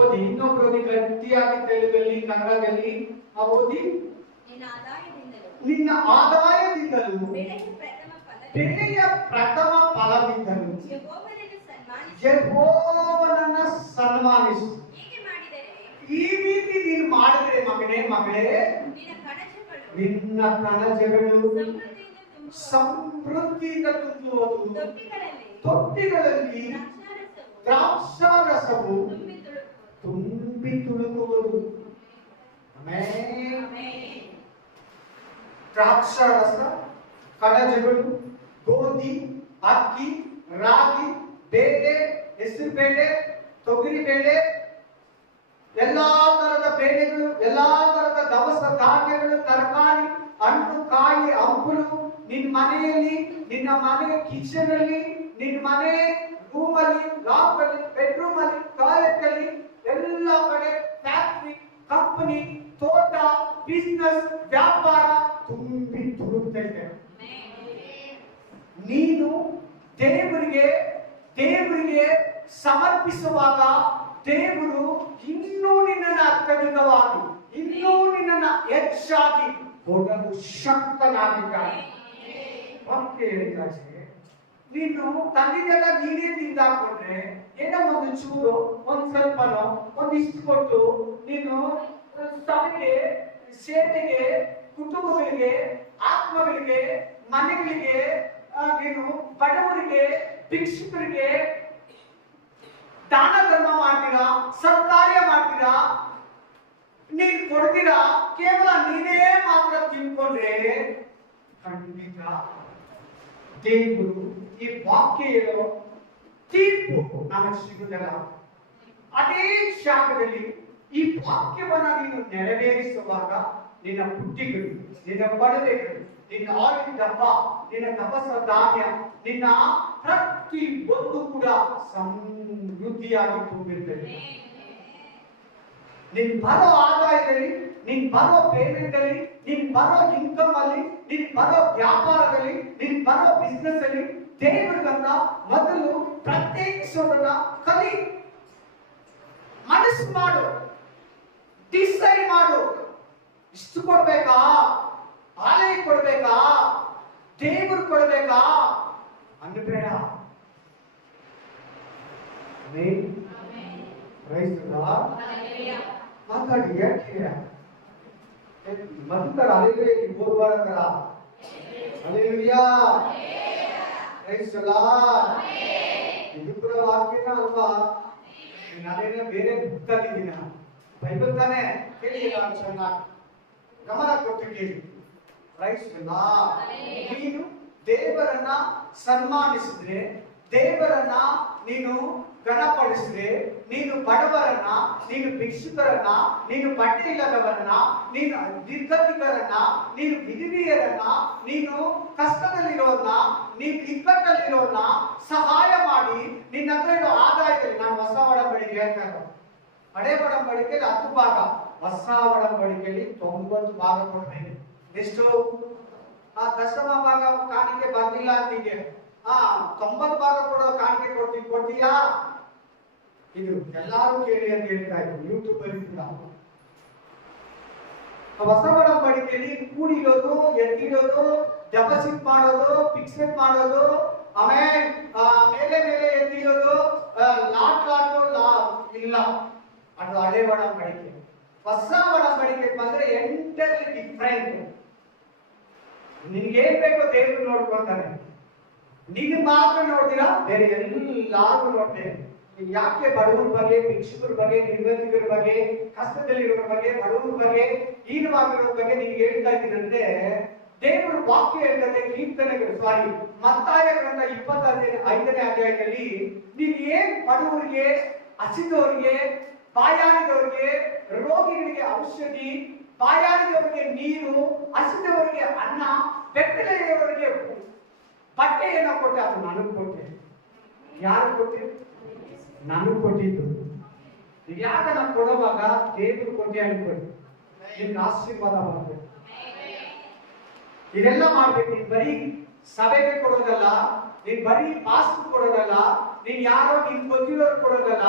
ಓದಿ, ಇನ್ನೊಬ್ಬರು ಗಟ್ಟಿಯಾಗಿ ತೆಲುಗಲ್ಲಿ ಕನ್ನಡದಲ್ಲಿ ಓದಿ. ನಿನ್ನ ಆದಾಯದಿಂದಲೂ ಬೆಳೆಯ ಪ್ರಥಮ ಫಲದಿಂದಲೂ ಯೆಹೋವನನ್ನು ಸನ್ಮಾನಿಸು. ಈ ರೀತಿ ನೀನು ಮಾಡಿದರೆ ಮಗಳೇ ನಿನ್ನ ಕಣಜಗಳು ಸಮೃದ್ಧಿಯಿಂದ ತುಂಬುವುದು, ತೊಟ್ಟಿಗಳಲ್ಲಿ ದ್ರಾಕ್ಷಾರಸವು ತುಂಬಿ ತುಳುಕುವುದು. ದ್ರಾಕ್ಷಾರಸ, ಕಣಜಗಳು, ಗೋಧಿ, ಅಕ್ಕಿ, ರಾಗಿ, ಬೇಳೆ, ಹೆಸರು ಬೇಳೆ, ತೊಗರಿ ಬೇಳೆ, ಎಲ್ಲಾ ತರದ ಬೇಳೆಗಳು, ಎಲ್ಲಾ ತರದ ದವಸ ಧಾನ್ಯಗಳು, ತರಕಾರಿ, ಹಣ್ಣು, ಕಾಯಿ, ಹಂಪಲು ನಿನ್ನ ಮನೆಯಲ್ಲಿ, ನಿನ್ನ ಮನೆಯ ಕಿಚನ್ ಅಲ್ಲಿ, ನಿನ್ನ ಮನೆ ರೂಮ್ ಅಲ್ಲಿ, ಲಾಕ್ ಅಲ್ಲಿ, ಬೆಡ್ರೂಮ್ ಅಲ್ಲಿ, ಟಾಯ್ಲೆಟ್ ಅಲ್ಲಿ, ಎಲ್ಲ ಕಡೆ ಫ್ಯಾಕ್ಟರಿ, ಕಂಪನಿ, ತೋಟ, ಬಿಸಿನೆಸ್, ವ್ಯಾಪಾರ ತುಂಬಿ ತುಳುಕ್ತೈತೆ. ನೀನು ದೇವರಿಗೆ ಸಮರ್ಪಿಸುವಾಗ ದೇವರು ಇನ್ನೂ ನಿನ್ನನ್ನು ಅತ್ಯಧಿಕವಾಗಿ, ಇನ್ನೂ ನಿನ್ನನ್ನು ಹೆಚ್ಚಾಗಿ ಕೊಡಲು ಶಕ್ತನಾಗಿದ್ದಾನೆ. ವಾಕ್ಯ ಹೇಳಿದಾಗೆ ನೀನು ತಂದಿದ್ದೆಲ್ಲ ನೀನೇ ತಿಂದಾಕೊಂಡ್ರೆ ಏನೋ ಒಂದು ಚೂರು, ಒಂದ್ ಸ್ವಲ್ಪನೋ ಒಂದಿಷ್ಟು ಕೊಟ್ಟು ನೀನು ಸಭೆಗೆ, ಸೇವೆಗೆ, ಕುಟುಂಬಗಳಿಗೆ, ಆತ್ಮಗಳಿಗೆ, ಮನೆಗಳಿಗೆ, ನೀನು ಬಡವರಿಗೆ, ಭಿಕ್ಷುಕರಿಗೆ ದಾನ ಧರ್ಮ ಮಾಡ್ತೀರಾ, ಸತ್ಕಾರ್ಯ ಮಾಡ್ತೀರಾ, ನೀನು ಕೊಡ್ತೀರಾ, ಕೇವಲ ನೀನೇ ಮಾತ್ರ ತಿಳ್ಕೊಂಡ್ರೆ ಖಂಡಿತ ದೇವರು ಈ ವಾಕ್ಯ ಹೇಳೋ ತೀರ್ಪು ನಮಗೆ ಸಿಗುವುದಿಲ್ಲ. ಅದೇ ಶಾಖದಲ್ಲಿ ಈ ವಾಕ್ಯವನ್ನ ನೀನು ನೆರವೇರಿಸುವಾಗ ನಿನ್ನ ಬುದ್ಧಿಗಳು, ನಿನ್ನ ಪಡವೆಗಳು, ನಿನ್ನ ಆಲಿನ ದಪ್ಪ, ನಿನ್ನ ತಪಸ್ಸ ಧಾನ್ಯ, ನಿನ್ನ ಪ್ರತಿ ಒಂದು ಕೂಡ ಸಮೃದ್ಧಿಯಾಗಿ ತುಂಬಿರ್ತದೆ. ನಿನ್ ಬರೋ ಆದಾಯದಲ್ಲಿ, ನಿನ್ ಬರೋ ಪೇಮೆಂಟ್ ಅಲ್ಲಿ, ನಿನ್ ಬರೋ ಇನ್ಕಮ್ ಅಲ್ಲಿ, ನಿನ್ ಬರೋ ವ್ಯಾಪಾರದಲ್ಲಿ, ನಿನ್ ಬರೋ ಬಿಸ್ನೆಸ್ ಅಲ್ಲಿ ದೇವರಿಗಂತ ಮೊದಲು ಪ್ರತ್ಯೇಕಿಸೋದನ್ನ ಕಲಿ. ಮನಸ್ಸು ಮಾಡು, ಡಿಸೈಡ್ ಮಾಡು. ಇಷ್ಟು ಕೊಡ್ಬೇಕಾ, ಆಲಯ ಕೊಡ್ಬೇಕಾ, ದೇವರು ಕೊಡ್ಬೇಕಾ ಅನ್ನಬೇಡ. ಮಾತಾಡಿ ಯಾಕೆ ಮಧುಕರ ಅಲೆಲುಯಾ ಬೋರ್ವಾರಕರ ಅಲೆಲುಯಾ ಕ್ರೈಸ್ತಲ. ಇದು ಕೂಡ ವಾಕ್ಯನ ಅಲ್ವಾ? ನಾನೇನ ಬೇರೆ ಬುಕ್ಕಿದ್ದೀನ, ಬೈಬಲ್ ತಾನೆ. ಕೇಳಿ ನಾನು ಚೆನ್ನಾಗಿ ಗಮನ ಕೊಟ್ಟು ಕೇಳಿ. ಕ್ರೈಸ್ತಲ, ನೀನು ದೇವರನ್ನ ಸನ್ಮಾನಿಸಿದ್ರೆ, ದೇವರನ್ನ ನೀನು ಗಣಪಡಿಸಿದ್ರೆ, ನೀನು ಬಡವರನ್ನ, ನೀನು ಭಿಕ್ಷುಕರನ್ನ, ನೀನು ಬಟ್ಟೆ ಇಲ್ಲದವರನ್ನ, ನೀನು ನಿರ್ಗತಿಕರನ್ನ, ನೀನು ವಿಧವೆಯರನ್ನ, ನೀನು ಕಷ್ಟದಲ್ಲಿರೋನ್ನ, ನೀನು ಇಕ್ಕಟ್ಟಲ್ಲಿರೋನ್ನ ಸಹಾಯ ಮಾಡಿ ನಿನ್ನ ಹತ್ರ ಇರೋ ಆದಾಯದಲ್ಲಿ, ನಾನು ಹೊಸ ಒಡಂಬಡಿಕೆ ಹೇಳ್ತಾರೆ, ಹಳೆ ಒಡಂಬಡಿಕೆಯಲ್ಲಿ 10 ಭಾಗ, ಹೊಸ ಒಡಂಬಡಿಕೆಯಲ್ಲಿ 90 ಭಾಗ ಕೊಡ್ಬೇಕು. ಎಷ್ಟು? ದಶಮ ಭಾಗ ಕಾಣಿಕೆ ಬರ್ಲಿಲ್ಲ ಅಂತಿಗೆ 90 ಭಾಗ ಕೊಡೋ ಕಾಣಿಕೆ ಕೊಡ್ತೀಯಾ? ಇದು ಎಲ್ಲಾರು ಕೇಳಿ ಅಂತ ಹೇಳ್ತಾ ಇದ್ರು ಯೂಟ್ಯೂಬ್ ಅಲ್ಲಿ ಕೂಡ. ಹೊಸ ಒಡಂಬಡಿಕೆಯಲ್ಲಿ ಕೂಡಿರೋದು, ಎತ್ತಿರೋದು, ಡೆಪಾಸಿಟ್ ಮಾಡೋದು, ಫಿಕ್ಸೆಡ್ ಮಾಡೋದು, ಆಮೇಲೆ ಮೇಲೆ ಎತ್ತಿರೋದು, ಲಾಟ್ ಇಲ್ಲ. ಅದು ಹಳೆ ಒಡಂಬಡಿಕೆ. ಹೊಸ ಒಡಂಬಡಿಕೆ ಬಂದ್ರೆ ಎಂಟರ್ಲಿ ಡಿಫ್ರೆಂಟ್. ನಿನ್ಗೇನ್ ಬೇಕೋ ದೇವರು ನೋಡ್ಕೊಳ್ತಾನೆ, ನಿನ್ನ ಮಾತ್ರ ನೋಡ್ತೀರಾ, ಬೇರೆ ಎಲ್ಲಾರು ನೋಡ್ತೇನೆ. ಯಾಕೆ ಬಡವರ ಬಗ್ಗೆ, ಭಿಕ್ಷುಕರ ಬಗ್ಗೆ, ನಿರ್ಗತಿಕರ ಬಗ್ಗೆ, ಕಷ್ಟದಲ್ಲಿರೋರ ಬಗ್ಗೆ, ಬಡವರ ಬಗ್ಗೆ, ಹೀನವಾಗಿರೋ ಬಗ್ಗೆ ನಿನ್ಗೆ ಹೇಳ್ತಾ ಇದ್ದೀರಂತೆ. ದೇವರು ವಾಕ್ಯ ಹೇಳ್ತದೆ, ಕೀರ್ತನೆಗಳು, ಮತ್ತಾಯ ಗ್ರಂಥ 25ನೇ ಅಧ್ಯಾಯದಲ್ಲಿ ನೀನು ಏನ್ ಬಡವರಿಗೆ, ಹಸಿದವರಿಗೆ, ಬಾಯಾರಿದವರಿಗೆ, ರೋಗಿಗಳಿಗೆ ಔಷಧಿ, ಬಾಯಾರಿದವರಿಗೆ ನೀರು, ಹಸಿದವರಿಗೆ ಅನ್ನ, ಬೆತ್ತಲೆಯವರಿಗೆ ಬಟ್ಟೆಯನ್ನು ಕೊಟ್ಟೆ. ಅದು ನನಗೆ ಕೊಟ್ಟೆ. ಯಾರು ಕೊಟ್ಟೆ? ನನಗೆ ಕೊಟ್ಟಿದ್ದು. ಯಾಕನ್ನ ಕೊಡುವಾಗ ದೇವರು ಕೊಟ್ಟೆ ಅನ್ಕೊಳ್ಳಿ, ನಿಮ್ಗೆ ಆಶೀರ್ವಾದ ಮಾಡಬೇಕು. ಇದೆಲ್ಲ ಮಾಡ್ಬೇಕು. ನೀನ್ ಬರೀ ಸಭೆಗೆ ಕೊಡೋದಲ್ಲ, ನೀನ್ ಬರೀ ಪಾಸ್ಟ್ ಕೊಡೋದಲ್ಲ, ನೀನ್ ಯಾರೋ ನಿನ್ ಗೊತ್ತಿರೋರು ಕೊಡೋದಲ್ಲ.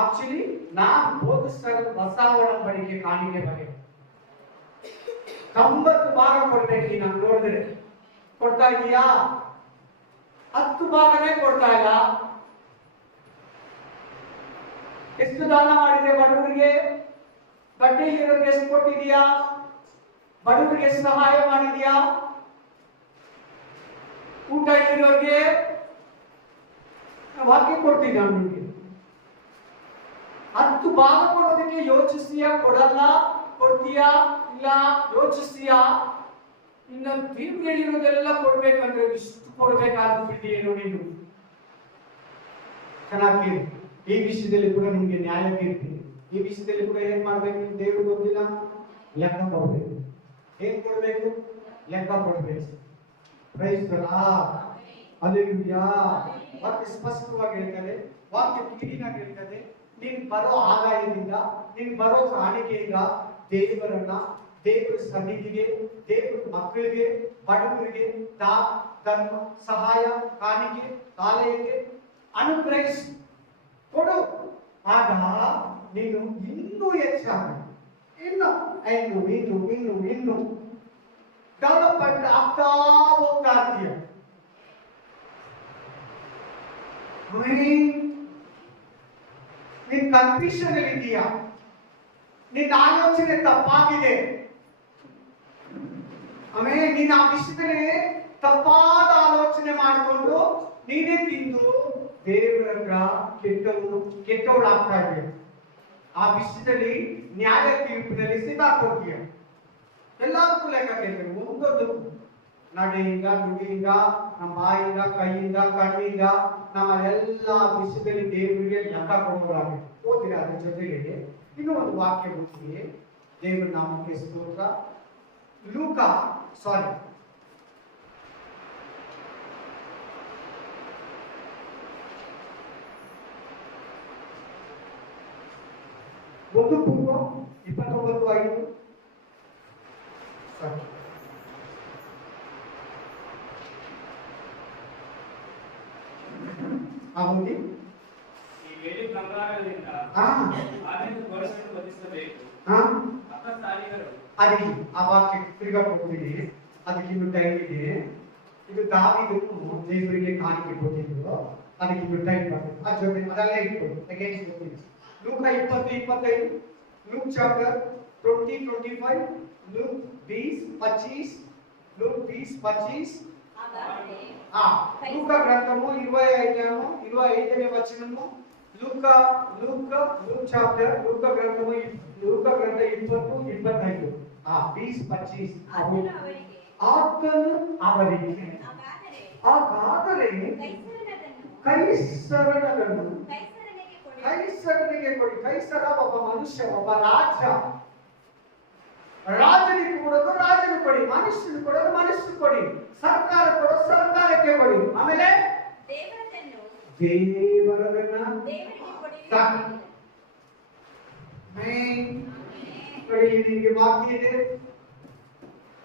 ಆಕ್ಚುಲಿ ನಾನ್ ಬೋಧಿಸಲು ಬಸವಣ್ಣನಿಗೆ ಕಾಣಿಕೆ ಬಗ್ಗೆ 90 ಭಾಗ ಕೊಡ್ಬೇಕು. ನಾನು ನೋಡಿದ್ರೆ ಕೊಡ್ತಾ ಇದೀಯಾ? 10 ಭಾಗನೇ ಕೊಡ್ತಾ ಇಲ್ಲ. ಎಷ್ಟು ದಾನ ಮಾಡಿದೆ ಬಡವರಿಗೆ? ಬಡ್ಡಿಲಿರೋರಿಗೆ ಎಷ್ಟು ಕೊಟ್ಟಿದೀಯಾ? ಬಡವರಿಗೆ ಎಷ್ಟು ಸಹಾಯ ಮಾಡಿದ್ಯಾ? ಊಟ ಇರೋರಿಗೆ ವಾಕ್ಯ ಕೊಡ್ತೀನಿ ನಾನು ನಿಮಗೆ. 10 ಭಾಗ ಕೊಡೋದಕ್ಕೆ ಯೋಚಿಸ್ತೀಯಾ? ಕೊಡಲ್ಲ. ಕೊಡ್ತೀಯಾ? ಇಲ್ಲ. ಯೋಚಿಸ್ತೀಯಾ? ಇನ್ನು ಹೇಳಿರೋದೆಲ್ಲ ಕೊಡ್ಬೇಕಂದ್ರೆ ಇಷ್ಟು ಕೊಡ್ಬೇಕಾಗ್ಬಿಟ್ಟಿದೆಯೇನೋ ನೀನು. ಚೆನ್ನಾಗಿ ಈ ವಿಷಯದಲ್ಲಿ ಕೂಡ ನಿಮ್ಗೆ ನ್ಯಾಯ ತೀರ್ತೀನಿ. ಈ ವಿಷಯದಲ್ಲಿ ಕೂಡ ಏನ್ ಮಾಡ್ಬೇಕು? ದೇವರು ಗೊತ್ತಿಲ್ಲ, ಲೆಕ್ಕ ಕೊಡ್ಬೇಕು. ಏನ್ ಕೊಡ್ಬೇಕು? ಲೆಕ್ಕ ಕೊಡ್ಬೇಕು. Praise the lord. ಹಲ್ಲೆಲೂಯಾ. ವಾಕ್ಯ ಸ್ಪಷ್ಟವಾಗಿ ಹೇಳ್ತದೆ, ವಾಕ್ಯ ಕ್ಲೀನ್ ಆಗಿ ಹೇಳ್ತದೆ. ನೀನ್ ಬರೋ ಆದಾಯದಿಂದ, ನೀನ್ ಬರೋ ಕಾಣಿಕೆಯಿಂದ ದೇವರನ್ನ, ದೇವರ ಸನ್ನಿಧಿಗೆ, ದೇವರ ಮಕ್ಕಳಿಗೆ, ಬಡವರಿಗೆ ಧರ್ಮ ಸಹಾಯ ಕಾಣಿಕೆ ಆಲಯಕ್ಕೆ ಅನುಗ್ರಹಿಸಿ ಕೊಡು. ಆಗ ನೀನು ಇನ್ನೂ ಹೆಚ್ಚಾಗಿ ಇನ್ನು ಡೆವಲಪ್ಮೆಂಟ್ ಆಗ್ತಾ ಹೋಗ್ತಾ ಇರ್ತೀಯ. ನೀನ್ ಕನ್ಫ್ಯೂಷನ್ ಅಲ್ಲಿ ಇದೀಯಾ? ನಿನ್ನ ಆಲೋಚನೆ ತಪ್ಪಾಗಿದೆ. ಆಮೇಲೆ ನೀನು ಆ ವಿಷಯದಲ್ಲಿ ತಪ್ಪಾದ ಆಲೋಚನೆ ಮಾಡಿಕೊಂಡು ನೀನೇ ತಿಂದು ದೇವರ ಕೆಟ್ಟವಳು ಆಗ್ತಾ ಇದೆಯಾ? ಆ ವಿಷಯದಲ್ಲಿ ನ್ಯಾಯ ತೀರ್ಪಿನಲ್ಲಿ ಸಿದ್ಧಾಕೋತೀಯ. ಎಲ್ಲದಕ್ಕೂ ಲೆಕ್ಕ ಕೇಳ್ಬೇಕು. ಒಂದೊಂದು ನಡೆಯಿಂದ, ನುಡಿಯಿಂದ, ನಮ್ಮ ಬಾಯಿಂದ, ಕೈಯಿಂದ, ಕಣ್ಣಿಂದ, ನಮ್ಮ ಎಲ್ಲ ವಿಷಯದಲ್ಲಿ ದೇವರಿಗೆ ಲೆಕ್ಕ ಕೊಡೋರಾಗಬೇಕು. ಓದಿರ ಅದ್ರ ಜೊತೆಗೆ ಇನ್ನೂ ಒಂದು ವಾಕ್ಯ ಓದ್ತೀನಿ. ದೇವರ ನಾಮಕ್ಕೆ ಸ್ತೋತ್ರ. ಒಂದು ಪೂರ್ವ 29:5 ಆಗುದಿ ಈ ವೇಳೆ ಪ್ರಮಾಣದಿಂದ ಆನೆಯನ್ನು ಘೋಷಣೆ ವಧಿಸಬೇಕು. ಅದಕ್ಕೆ ಆ ವಾಕ್ಯ ತಿರುಗಾ ಕೊಡ್ತೀನಿ. ಅದಕ್ಕೆ ಇನ್ನು ಟೈಮ್ ಇದೆ. ಇದು ದಾವೀದನು ದೇವರಿಗೆ ಕಾಣಿಕೆ ಕೊಟ್ಟಿದ್ರು. ಅದಕ್ಕೆ ಇನ್ನು ಟೈಮ್ ಬರ್ತದೆ. ಆ ಜೊತೆ ಅದಲ್ಲೇ ಇಟ್ಕೊಂಡು ಅಗೇನ್ಸ್ಟ್ ಕೊಡ್ತೀನಿ. ಲೂಕ 20:25, ಲೂಕ್ ಚಾಪ್ಟರ್ 20:25, ಲೂಕ್ 20:25, లూక్ 20:25. లూకా గ్రంథము 25వ వచనము. లూకా చాప్టర్ లూకా గ్రంథము లూకా గ్రంథ 20:25. 20:25. ಆತನು ಅವರಿಗೆ ಹಾಗಾದರೆ ಕೈಸರನನ್ನು ಕೈಸರನಿಗೆ ಕೊಡಿ. ಕೈಸರ ಒಬ್ಬ ಮನುಷ್ಯ, ಒಬ್ಬ ರಾಜನಿಗೆ ಕೊಡೋದು ರಾಜನು ಕೊಡಿ, ಮನುಷ್ಯನು ಕೊಡೋದು ಮನುಷ್ಯನು ಕೊಡಿ, ಸರ್ಕಾರ ಕೊಡೋದು ಸರ್ಕಾರಕ್ಕೆ ಕೊಡಿ. ಆಮೇಲೆ ದೇವರನ್ನ ನಿಮಗೆ ಬಾಕಿ ಇದೆ.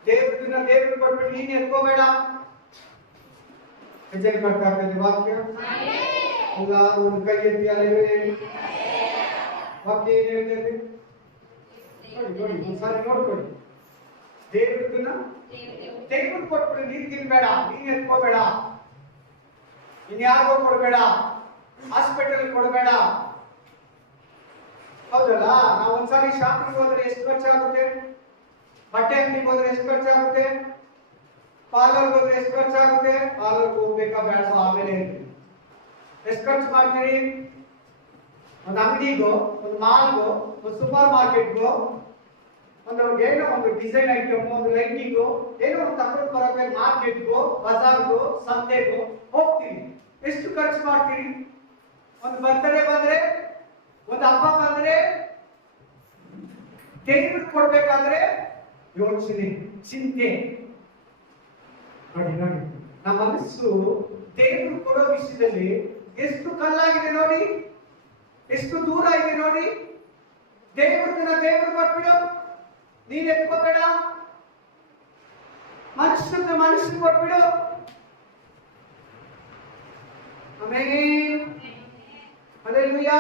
ದೇವರನ್ನ ದೇವರು ಕೊಟ್ಬಿಟ್ಟು ನೀನು ಎತ್ಕೋಬೇಡ. ಹೆಜ್ಜೆ ಮಾಡ್ತಾ ಇರ್ತದೆ ವಾಕ್ಯ. ಅಲ್ಲ ಒಂದು ಕೈ ಎತ್ತಿ ಅಲ್ಲವೇ ವಾಕ್ಯ ಏನ್ ಹೇಳ್ತದೆ ನೋಡಿ ಒಂದ್ಸಾರಿ ನೋಡ್ಕೊಳ್ಳಿ. ದೇವರನ್ನ ದೇವರು ಕೊಟ್ಬಿಟ್ಟು ನೀನ್ ತಿನ್ಬೇಡ, ನೀನ್ ಎತ್ಕೋಬೇಡ, ಇನ್ಯಾರಿಗೋ ಕೊಡ್ಬೇಡ, ಹಾಸ್ಪಿಟಲ್ ಕೊಡ್ಬೇಡ. ಹೌದಲ್ಲ? ನಾವು ಒಂದ್ಸಾರಿ ಶಾಪಿಂಗ್ ಹೋದ್ರೆ ಎಷ್ಟು ಖರ್ಚಾಗುತ್ತೆ? ಬಟ್ಟೆ ಅಂಗಡಿಗೆ ಹೋದ್ರೆ ಎಷ್ಟು ಖರ್ಚಾಗುತ್ತೆ? ಪಾರ್ಲರ್ ಹೋದ್ರೆ ಎಷ್ಟು ಖರ್ಚಾಗುತ್ತೆ? ಪಾರ್ಲರ್ ಹೋಗ್ಬೇಕಾ ಬೇಡ ಆಮೇಲೆ ಎಷ್ಟು ಖರ್ಚು ಮಾಡ್ತೀರಿ? ಒಂದು ಅಂಗಡಿಗೋ, ಒಂದು ಮಾಲ್ಗೋ, ಒಂದು ಸೂಪರ್ ಮಾರ್ಕೆಟ್ಗೋ, ಏನೋ ಒಂದು ಡಿಸೈನ್ ಐಟಮ್, ಒಂದು ಲೈಟಿಂಗೋ, ಏನೋ ಒಂದು ತಗೊಂಡು ಬರಬೇಕು, ಮಾರ್ಕೆಟ್ಗೋ, ಬಜಾರ್ಗೋ, ಸಂತೆಗೋ ಹೋಗ್ತೀರಿ. ಎಷ್ಟು ಖರ್ಚು ಮಾಡ್ತೀರಿ? ಒಂದು ಬರ್ತಡೇ ಬಂದ್ರೆ, ಒಂದು ಹಬ್ಬ ಬಂದ್ರೆ, ದೇವ್ರಿಗೆ ಕೊಡ್ಬೇಕಾದ್ರೆ ಯೋಚನೆ, ಚಿಂತೆ. ನೋಡಿ ನಮ್ಮ ಮನಸ್ಸು ದೇವ್ರು ಕೊಡೋ ವಿಷಯದಲ್ಲಿ ಎಷ್ಟು ಕಲ್ಲಾಗಿದೆ ನೋಡಿ, ಎಷ್ಟು ದೂರ ಇದೆ ನೋಡಿ. ದೇವ್ರು ಕೊಟ್ಬಿಡು, ನೀನ್ ಎತ್ಕೋಬೇಡ. ಮನುಷ್ಯನ ಕೊಟ್ಬಿಡು. ಆಮೇಲೆ ಹಲ್ಲೆಲೂಯಾ.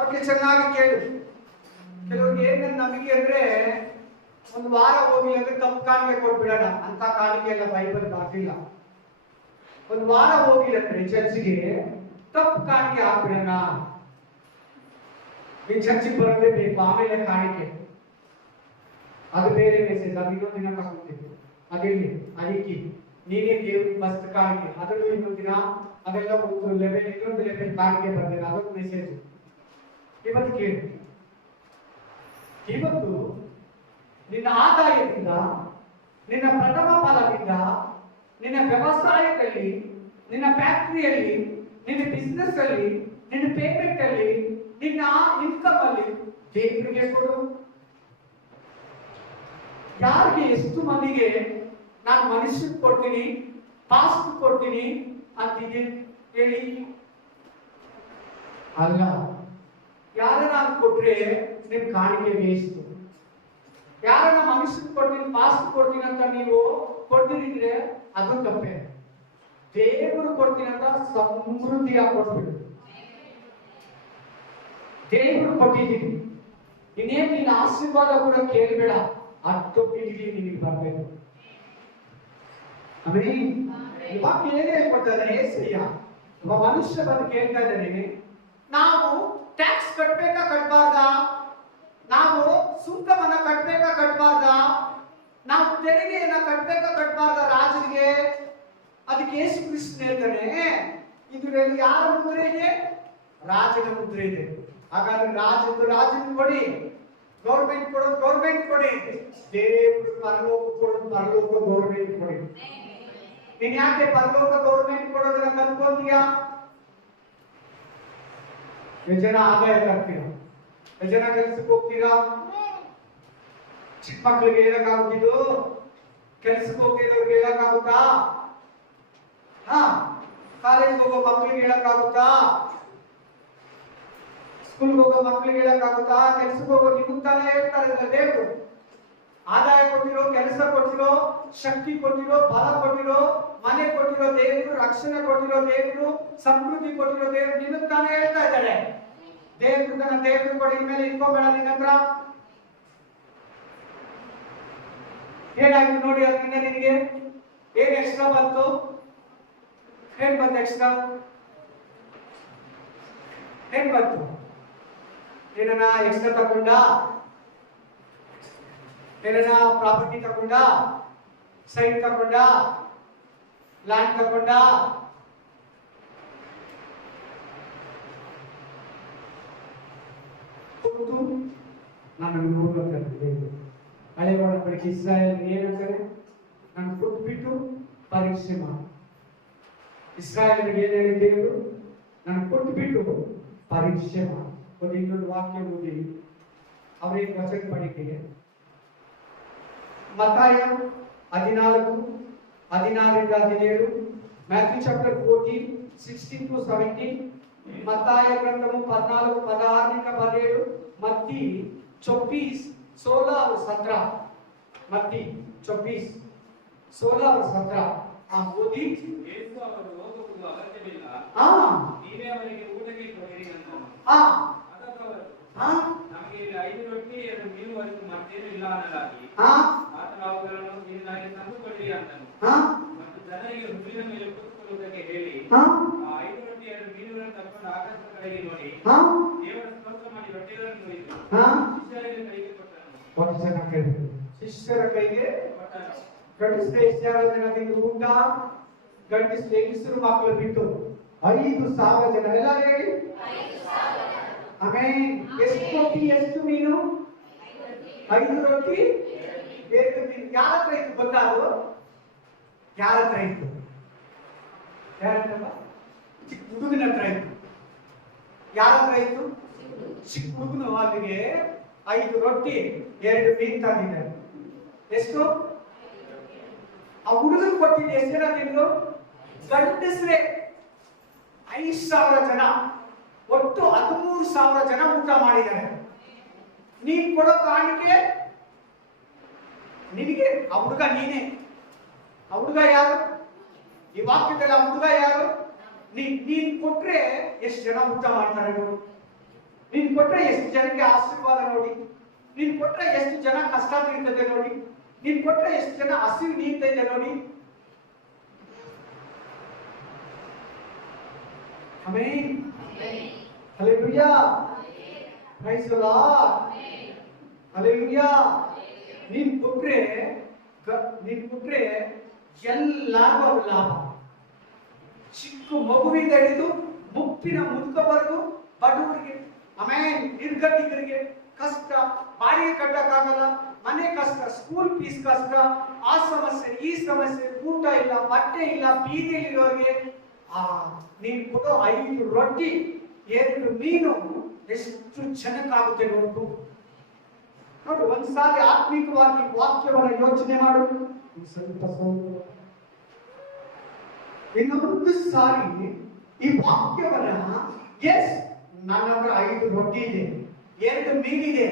ಓಕೆ, ಚೆನ್ನಾಗಿ ಕೇಳಿ. ಕೆಲವ್ರಿಗೆ ಏನ್ ನಂಬಿಕೆ ಅಂದ್ರೆ ಒಂದು ವಾರ ಹೋಗಿ ಅಂದ್ರೆ ತಪ್ಪು ಕಾಣಿಕೆ ಕೊಟ್ಬಿಡೋಣ ಅಂತ ಕಾಣಿಕೆ ಎಲ್ಲ ಬೈಬಲ್ ಬರ್ತಿಲ್ಲ. ಒಂದು ವಾರ ಹೋಗಿಲ್ಲ ಅಂದ್ರೆ ಚರ್ಚಿಗೆ ತಪ್ಪು ಕಾಣಿಕೆ ಹಾಕ್ಬಿಡೋಣ. ನೀನ್ ಚರ್ಚಿಗೆ ಬರೋದೇ ಬೇಕು, ಆಮೇಲೆ ಕಾಣಿಕೆ. ಅದು ಬೇರೆ ಮೆಸೇಜ್, ಅದು ಇನ್ನೊಂದು ದಿನ ತಗೊಂಡಿದ್ದು. ಅದಿರ್ಲಿ, ಅದಕ್ಕೆ ನೀನೇ ದೇವ್ರಿಗೆ ಫಸ್ಟ್ ಕಾಣಿಕೆ. ಅದರಲ್ಲೂ ಇನ್ನೊಂದು ದಿನ ಅದೆಲ್ಲ ಒಂದು ಲೆವೆಲ್, ಇನ್ನೊಂದು ಲೆವೆಲ್ ಕಾಣಿಕೆ ಬರ್ತದೆ. ಅದೊಂದು ಮೆಸೇಜ್ ಇವತ್ತು ಕೇಳಿ. ಇವತ್ತು ನಿನ್ನ ಆದಾಯದಿಂದ, ನಿನ್ನ ಪ್ರಥಮ ಫಲದಿಂದ, ನಿನ್ನ ವ್ಯವಸಾಯದಲ್ಲಿ, ನಿನ್ನ ಫ್ಯಾಕ್ಟರಿಯಲ್ಲಿ, ನಿನ್ನ ಬಿಸ್ನೆಸ್ ಅಲ್ಲಿ, ನಿನ್ನ ಪೇಮೆಂಟ್ ಅಲ್ಲಿ, ನಿನ್ನ ಇನ್ಕಮ್ ಅಲ್ಲಿ ದೇವರಿಗೆ ಕೊಡು. ಯಾರಿಗೆ, ಎಷ್ಟು ಮಂದಿಗೆ ನಾನು ಮನುಷ್ಯಕ್ಕೆ ಕೊಡ್ತೀನಿ, ಪಾಸ್ಟ್ ಕೊಡ್ತೀನಿ ಅಂತಿದೆ ಹೇಳಿ? ಅಲ್ಲ, ಯಾರನ್ನ ಕೊಟ್ರೆ ನಿಮ್ ಕಾಣಿಕೆ ವೇಸ್ಟ್. ಯಾರನ್ನ ಮನುಷ್ಯಕ್ಕೆ ಕೊಡ್ತೀನಿ, ಪಾಸ್ಟ್ ಕೊಡ್ತೀನಿ ಅಂತ ನೀವು ಕೊಡ್ತಿದ್ರೆ ಅದು ತಪ್ಪೆ. ದೇವರು ಕೊಡ್ತೀನಿ ಅಂತ ಸಮೃದ್ಧಿಯಾಗಿ ಕೊಟ್ಬಿಡು. ದೇವರು ಕೊಟ್ಟಿದ್ದೀನಿ, ಇನ್ನೇನು ನಿನ್ನ ಆಶೀರ್ವಾದ ಕೂಡ ಕೇಳಬೇಡ, ಅಷ್ಟೊಟ್ಟಿಗೆ ನಿನಗೆ ಬರಬೇಕು. ಆಮೇಲೆ ಇವಾಗ ಏನೇ ಹೇಳ್ಕೊಡ್ತಾರೆ ಏಸಯ್ಯ, ಒಬ್ಬ ಮನುಷ್ಯ ಬಂದು ಕೇಳ್ತಾ ಇದ್ದಾನೆ, ನಾವು ಟ್ಯಾಕ್ಸ್ ಕಟ್ಬೇಕಾ ಕಟ್ಬಾರ್ದಾ? ನಾವು ಸುಂಕವನ್ನ ಕಟ್ಬೇಕಾ ಕಟ್ಬಾರ್ದಾ? ನಾವು ತೆರಿಗೆಯನ್ನ ಕಟ್ಬೇಕಾ ಕಟ್ಬಾರ್ದಾ ರಾಜನಿಗೆ? ಅದಕ್ಕೆ ಯೇಸು ಕ್ರಿಸ್ತ ಹೇಳ್ತಾನೆ, ಇದರಲ್ಲಿ ಯಾರ ಮುದ್ರೆ ಇದೆ? ರಾಜನ ಮುದ್ರೆ ಇದೆ. ಹಾಗಾದ್ರೆ ರಾಜನ ಕೊಡಿ, ಗೌರ್ಮೆಂಟ್ ಕೊಡೋದು ಗೌರ್ಮೆಂಟ್ ಕೊಡಿ, ದೇವರು ಪರಲೋಕ ಕೊಡೋದು ಪರಲೋಕ ಗೌರ್ಮೆಂಟ್ ಕೊಡಿ. ನೀನ್ ಯಾಕೆ ಪರಲೋಕ ಗೌರ್ಮೆಂಟ್ ಕೊಡೋದನ್ನ ಕಲ್ತ್ಕೊಂತೀಯಾ? ಎಷ್ಟು ಜನ ಆದಾಯ ತರ್ತೀರಾ? ಎಷ್ಟು ಜನ ಕೆಲ್ಸಕ್ಕೆ ಹೋಗ್ತೀರಾ? ಚಿಕ್ಕ ಮಕ್ಕಳಿಗೆ ಹೇಳಕ್ಕಾಗುತ್ತಿದ್ದು, ಕೆಲ್ಸಕ್ಕೆ ಹೋಗಿರೋರಿಗೆ ಹೇಳಕ್ಕಾಗುತ್ತಾ? ಕಾಲೇಜ್ಗೆ ಹೋಗೋ ಮಕ್ಕಳಿಗೆ ಹೇಳಕ್ಕಾಗುತ್ತಾ? ಸ್ಕೂಲ್ಗೆ ಹೋಗೋ ಮಕ್ಕಳಿಗೆ ಹೇಳಕ್ಕಾಗುತ್ತಾ? ಕೆಲ್ಸಕ್ಕೆ ಹೋಗೋ ನಿಮಗೆ ತಾನೇ ಹೇಳ್ತಾರೆ ದೇವರು. ಆದಾಯ ಕೊಟ್ಟಿರೋ, ಕೆಲಸ ಕೊಟ್ಟಿರೋ, ಶಕ್ತಿ ಕೊಟ್ಟಿರೋ, ಬಲ ಕೊಟ್ಟಿರೋ, ಮನೆ ಕೊಟ್ಟಿರೋ ದೇವರು, ರಕ್ಷಣೆ ಕೊಟ್ಟಿರೋ ದೇವರು, ಸಮೃದ್ಧಿ ಕೊಟ್ಟಿರೋ ದೇವರು ನಿಮಗೆ ತಾನೇ ಹೇಳ್ತಾ ಇದ್ದಾರೆ. ದೇವರು ಕೊಡಿ, ಮೇಲೆ ಇಟ್ಕೋಬೇಡ ನಿನ್ನ ಹತ್ರ. ಏನಾಯ್ತು ನೋಡಿ, ಅದರಿಂದ ನಿನಗೆ ಏನ್ ಎಕ್ಸ್ಟ್ರಾ ಬಂತು? ಏನ್ ಬಂತು ಎಕ್ಸ್ಟ್ರಾ? ಏನ್ ಬಂತು? ಏನನ್ನ ಎಕ್ಸ್ಟ್ರಾ ತಗೊಂಡ? ಏನನ್ನ ಪ್ರಾಪರ್ಟಿ ತಗೊಂಡ? ಸೈಟ್ ತಗೊಂಡ? ಲ್ಯಾಂಡ್ ತಗೊಂಡ? ನಾನು ನೋಡ್ಬೇಕಾಗ್ತದೆ. ಹಳೆ ಒಡಂಬಡಿಕೆ ಇಸ್ರಾಯೇಲ್ ಏನಂತಾರೆ? ನಾನು ಕೊಟ್ಬಿಟ್ಟು ಪರೀಕ್ಷೆ ಮಾಡಿ. ಇಸ್ರಾಯೇಲ್ಗೆ ಏನ್ ಹೇಳಿದ್ದೇವೆ? ನಾನು ಕೊಟ್ಬಿಟ್ಟು ಪರೀಕ್ಷೆ ಮಾಡಿ. ಒಂದು ಇನ್ನೊಂದು ವಾಕ್ಯ ಓದಿ ಅವರಿಗೆ ವಚನ ಪಡಿಕೆ. ಮತ್ತಾಯ 14:16-17, ಮ್ಯಾಥ್ಯೂ ಚಾಪ್ಟರ್ 14:16-17, మత్తాయ గ్రంథము 14:16-17, మత్తీ 24:16-17, మత్తీ 24:16-17. ಓದಿ. ಯೇಸು ಅವರು ಹೋಗುವುದು ಅಗತ್ಯವಿಲ್ಲ, ನೀವೇ ಅವರಿಗೆ ಊಟಕ್ಕೆ ಕೊಡಿರಿ ಅಂದನು. ಅದಕ್ಕೆ ಅವರು, ನಮಗೆ ಇಲ್ಲಿ 5 ರೊಟ್ಟಿ 2 ಮೀನು ಹೊರತು ಮತ್ತೇನು ಇಲ್ಲ ಅನ್ನಲಾಗಿ, ಆತನು ಅವುಗಳನ್ನು ನಿನ್ನಾಗಿ ತಂದುಕೊಳ್ಳಿರಿ ಅಂದನು. ಮತ್ತು ಜನರಿಗೆ ಹುಲ್ಲಿನ ಮೇಲೆ ಕೂತುಕೊಳ್ಳುವುದಕ್ಕೆ ಹೇಳಿ, ಆ 5 ರೊಟ್ಟಿ 2 ಮೀನುಗಳನ್ನು ತಕೊಂಡು ಆಕಾಶದ ಕಡೆಗೆ ನೋಡಿ, ದೇವರ ಸ್ತೋತ್ರ ಮಾಡಿ ರೊಟ್ಟಿಗಳನ್ನು ನುಯ್ದು ಶಿಷ್ಯರಿಗೆ ಕೈಗೆ ಕೊಟ್ಟನು. ಶಿಷ್ಯರ ಕೈಗೆ ಕೊಟ್ಟನು. ಗಂಡಸರು ಜನ ತಿಂದು ಊಟ, ಗಂಡಸರು ಹೆಂಗಸರು ಮಕ್ಕಳು ಬಿಟ್ಟು 5,000 ಜನ. ಎಲ್ಲ ಹೇಳಿ ಆಮೇಲೆ. ಎಷ್ಟು ರೊಟ್ಟಿ ಎಷ್ಟು ಮೀನು? 5 ರೊಟ್ಟಿ 2 ಮೀನು. ಯಾರ ಹತ್ರ ಇತ್ತು ಗೊತ್ತಾ? ಅದು ಯಾರ ಹತ್ರ ಇತ್ತು? ಯಾರ ಹತ್ರ? ಚಿಕ್ಕ ಹುಡುಗನ ಹತ್ರ ಇತ್ತು. ಯಾರ ಹತ್ರ ಇತ್ತು? ಚಿಕ್ಕ ಹುಡುಗನು ಅಲ್ಲಿಗೆ 5 ರೊಟ್ಟಿ 2 ಮೀನು ತಂದಿದ್ದಾರೆ. ಎಷ್ಟು? ಆ ಹುಡುಗರು ಕೊಟ್ಟಿದ್ದು ಎಷ್ಟು ಜನ ತಿಂದ್ರು? ಗಂಡಸ್ರೆ 5,000 ಜನ, ಒಟ್ಟು 13,000 ಜನ ಊಟ ಮಾಡಿದ್ದಾರೆ. ನೀನ್ ಕೊಡೋ ಕಾಣಿಕೆ ನಿನಗೆ. ಆ ಹುಡುಗ ನೀನೇ. ಆ ಹುಡುಗ ಯಾರು? ಈ ವಾಕ್ಯದಲ್ಲಿ ಆ ಹುಡುಗ ಯಾರು? ನೀನ್ ಕೊಟ್ರೆ ಎಷ್ಟು ಜನ ಊಟ ಮಾಡ್ತಾರೆ ನೋಡಿ, ನೀನ್ ಕೊಟ್ರೆ ಎಷ್ಟು ಜನಕ್ಕೆ ಆಶೀರ್ವಾದ ನೋಡಿ, ನೀನ್ ಕೊಟ್ರೆ ಎಷ್ಟು ಜನ ಕಷ್ಟ ತೀರ್ತದೆ ನೋಡಿ, ನೀನ್ ಕೊಟ್ರೆ ಎಷ್ಟು ಜನ ಹಸಿವು ನೀಡ್ತೈತೆ ನೋಡಿ. Amen. Hallelujah. Praise the Lord. Hallelujah. ನೀನ್ ಕೊಟ್ರೆ ಎಲ್ಲರಿಗೂ ಅದು ಲಾಭ. ಚಿಕ್ಕ ಮಗುವಿಂದ ಹಿಡಿದು ಮುಪ್ಪಿನ ಮುದುಕವರೆಗೂ ಬಡವರಿಗೆ, ಆಮೇಲೆ ನಿರ್ಗತಿಕರಿಗೆ ಕಷ್ಟ, ಬಾಡಿಗೆ ಕಟ್ಟಕ್ಕಾಗಲ್ಲ, ಮನೆ ಕಷ್ಟ, ಸ್ಕೂಲ್ ಫೀಸ್ ಕಷ್ಟ, ಆ ಸಮಸ್ಯೆ ಈ ಸಮಸ್ಯೆ, ಊಟ ಇಲ್ಲ, ಬಟ್ಟೆ ಇಲ್ಲ, ಬೀದಿಯಲ್ಲಿರೋರಿಗೆ ನೀನು ಕೊಡೋ 5 ರೊಟ್ಟಿ 2 ಮೀನು ಎಷ್ಟು ಜನಕ್ಕಾಗುತ್ತೆ ನೋಡು. ನೋಡಿ, ಒಂದ್ಸಾರಿ ಆತ್ಮಿಕವಾಗಿ ವಾಕ್ಯವನ್ನು ಯೋಚನೆ ಮಾಡು. ಇನ್ನೊಂದು ಸಾರಿ ಈ ವಾಕ್ಯವನ್ನ, ಎಸ್ ನನ್ನ ಹತ್ರ 5 ರೊಟ್ಟಿ ಇದೆ, 2 ಮೀನಿದೆ,